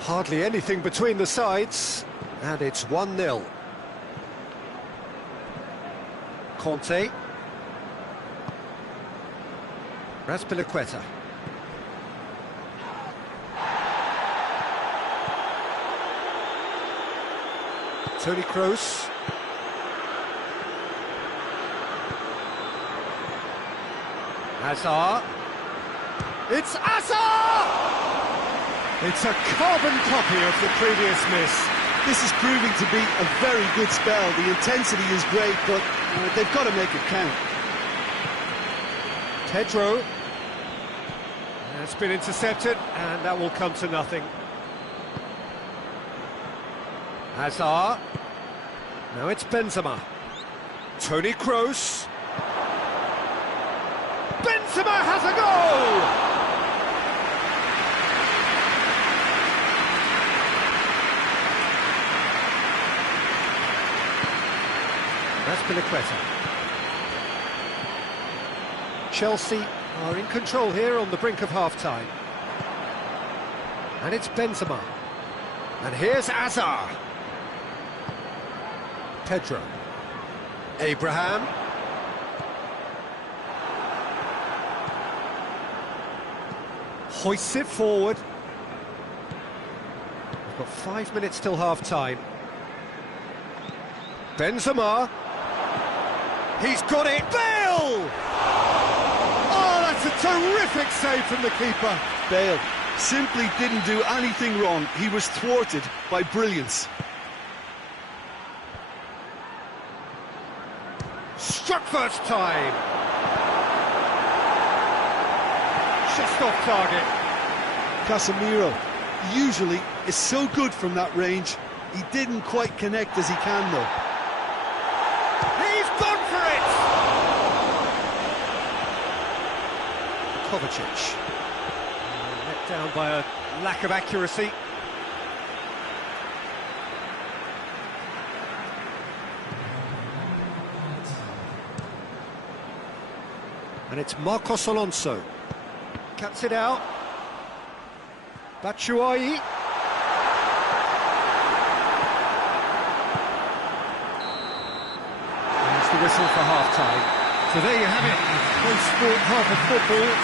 Hardly anything between the sides. And it's 1-0. Conte. Razpilicueta. Toni Kroos. Hazard. It's Hazard! It's a carbon copy of the previous miss. This is proving to be a very good spell. The intensity is great, but they've got to make it count. Pedro. That's been intercepted, and that will come to nothing. Hazard. Now it's Benzema. Toni Kroos. Benzema has a goal! That's Piliqueta. Chelsea are in control here on the brink of half-time. And it's Benzema. And here's Azar. Pedro. Abraham. Hoists it forward. We've got 5 minutes till half-time. Benzema. He's got it. Bale! Oh, that's a terrific save from the keeper. Bale simply didn't do anything wrong. He was thwarted by brilliance. Struck first time. Just off target. Casemiro usually is so good from that range. He didn't quite connect as he can though. He's gone for it! Kovacic. Let down by a lack of accuracy. And it's Marcos Alonso. Cuts it out. Batshuayi. There's the whistle for half-time. So there you have it, a close sport half of football. It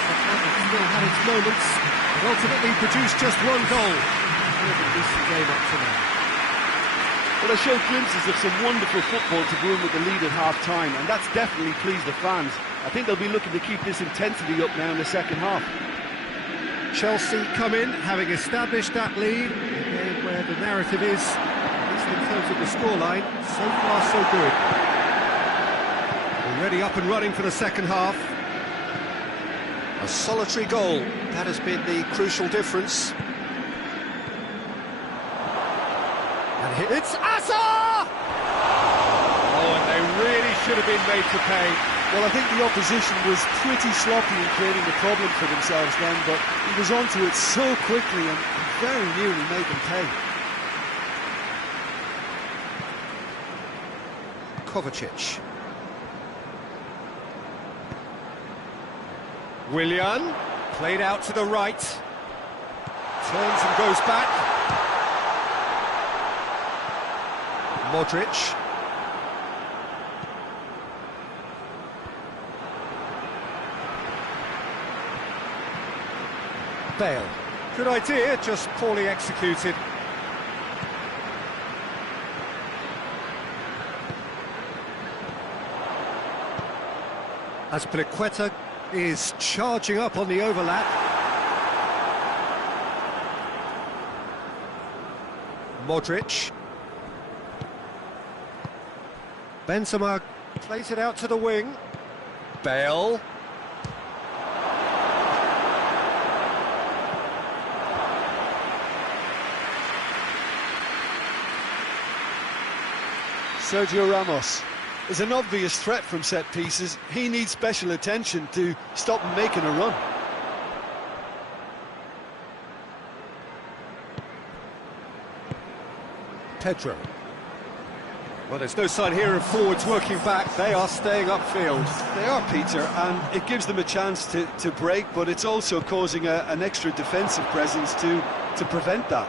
still had its moments, but ultimately produced just one goal. A decent game up to now. Well, they showed glimpses of some wonderful football to go in with the lead at half-time, and that's definitely pleased the fans. I think they'll be looking to keep this intensity up now in the second half. Chelsea come in, having established that lead, a game where the narrative is, at least in terms of the scoreline, so far so good. Already up and running for the second half. A solitary goal, that has been the crucial difference. And it's Azar! Oh, and they really should have been made to pay. Well, I think the opposition was pretty sloppy in creating a problem for themselves then, but he was onto it so quickly and very nearly made them pay. Kovacic. Willian, played out to the right. Turns and goes back. Modric. Bale. Good idea, just poorly executed. As Piliqueta is charging up on the overlap. Modric. Benzema plays it out to the wing. Bale. Sergio Ramos is an obvious threat from set pieces. He needs special attention to stop him making a run. Pedro. Well, there's no sign here of forwards working back. They are staying upfield. They are, Peter, and it gives them a chance to break, but it's also causing an extra defensive presence to prevent that.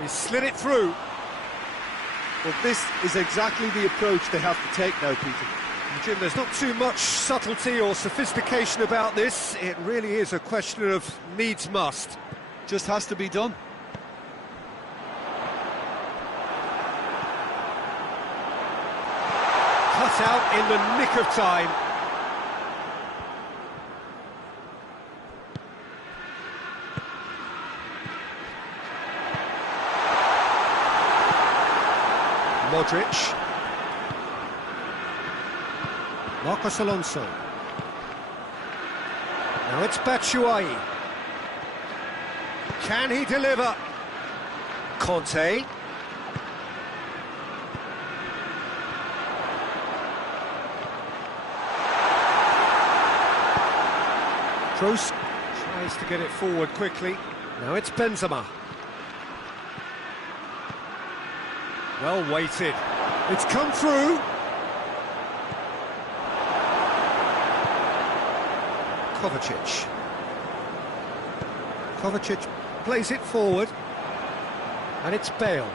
He slid it through. Well, this is exactly the approach they have to take now, Peter. Jim, there's not too much subtlety or sophistication about this. It really is a question of needs must. Just has to be done. Cut out in the nick of time. Modric. Marcos Alonso. Now it's Batshuayi. Can he deliver? Conte. Kroos tries to get it forward quickly. Now it's Benzema. Well weighted. It's come through. Kovacic. Kovacic plays it forward. And it's Bale.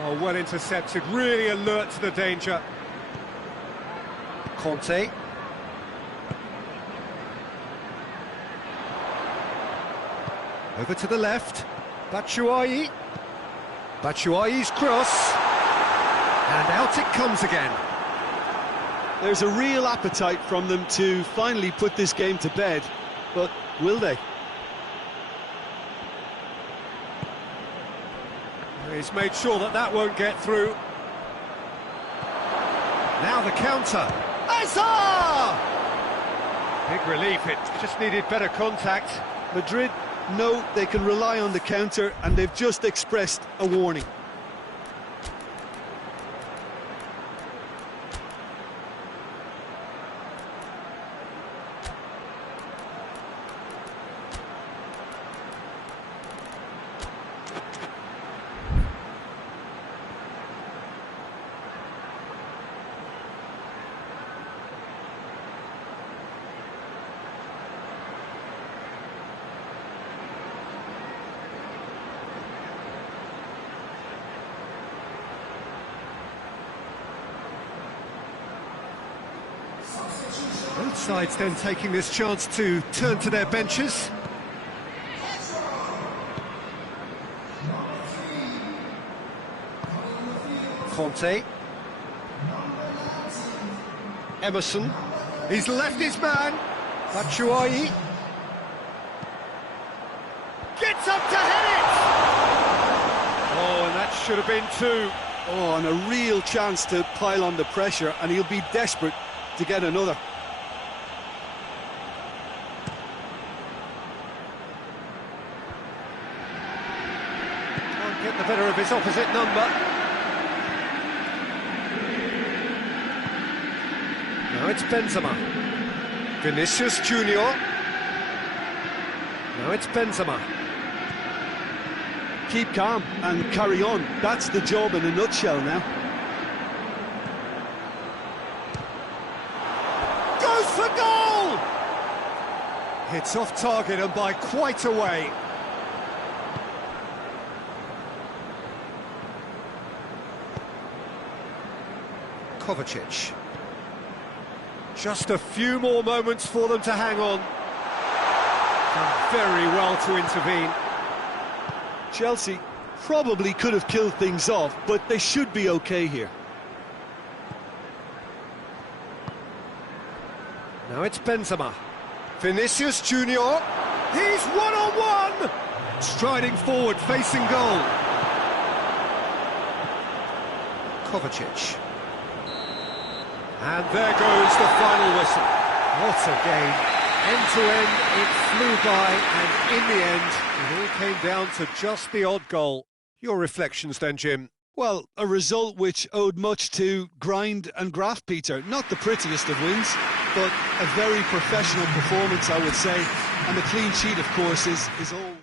Oh, well intercepted, really alert to the danger. Conte. Over to the left. Batshuayi. Batshuayi's cross. And out it comes again. There's a real appetite from them to finally put this game to bed, but will they? He's made sure that that won't get through. Now the counter. Azar! Big relief, it just needed better contact. Madrid know they can rely on the counter, and they've just expressed a warning. Both sides then taking this chance to turn to their benches. Conte. Emerson. He's left his man. Batshuayi. Gets up to head it! Oh, and that should have been two. Oh, and a real chance to pile on the pressure, and he'll be desperate to get another. Can't get the better of his opposite number. Now it's Benzema. Vinicius Junior. Now it's Benzema. Keep calm and carry on. That's the job in a nutshell now. Goes for goal! It's off target and by quite a way. Kovacic. Just a few more moments for them to hang on. Done very well to intervene. Chelsea probably could have killed things off, but they should be okay here. Now it's Benzema. Vinicius Junior. He's one-on-one! Striding forward, facing goal. Kovacic. And there goes the final whistle. What a game. End to end, it flew by, and in the end, it all came down to just the odd goal. Your reflections then, Jim? Well, a result which owed much to grind and graft, Peter. Not the prettiest of wins, but a very professional performance, I would say. And the clean sheet, of course, is all...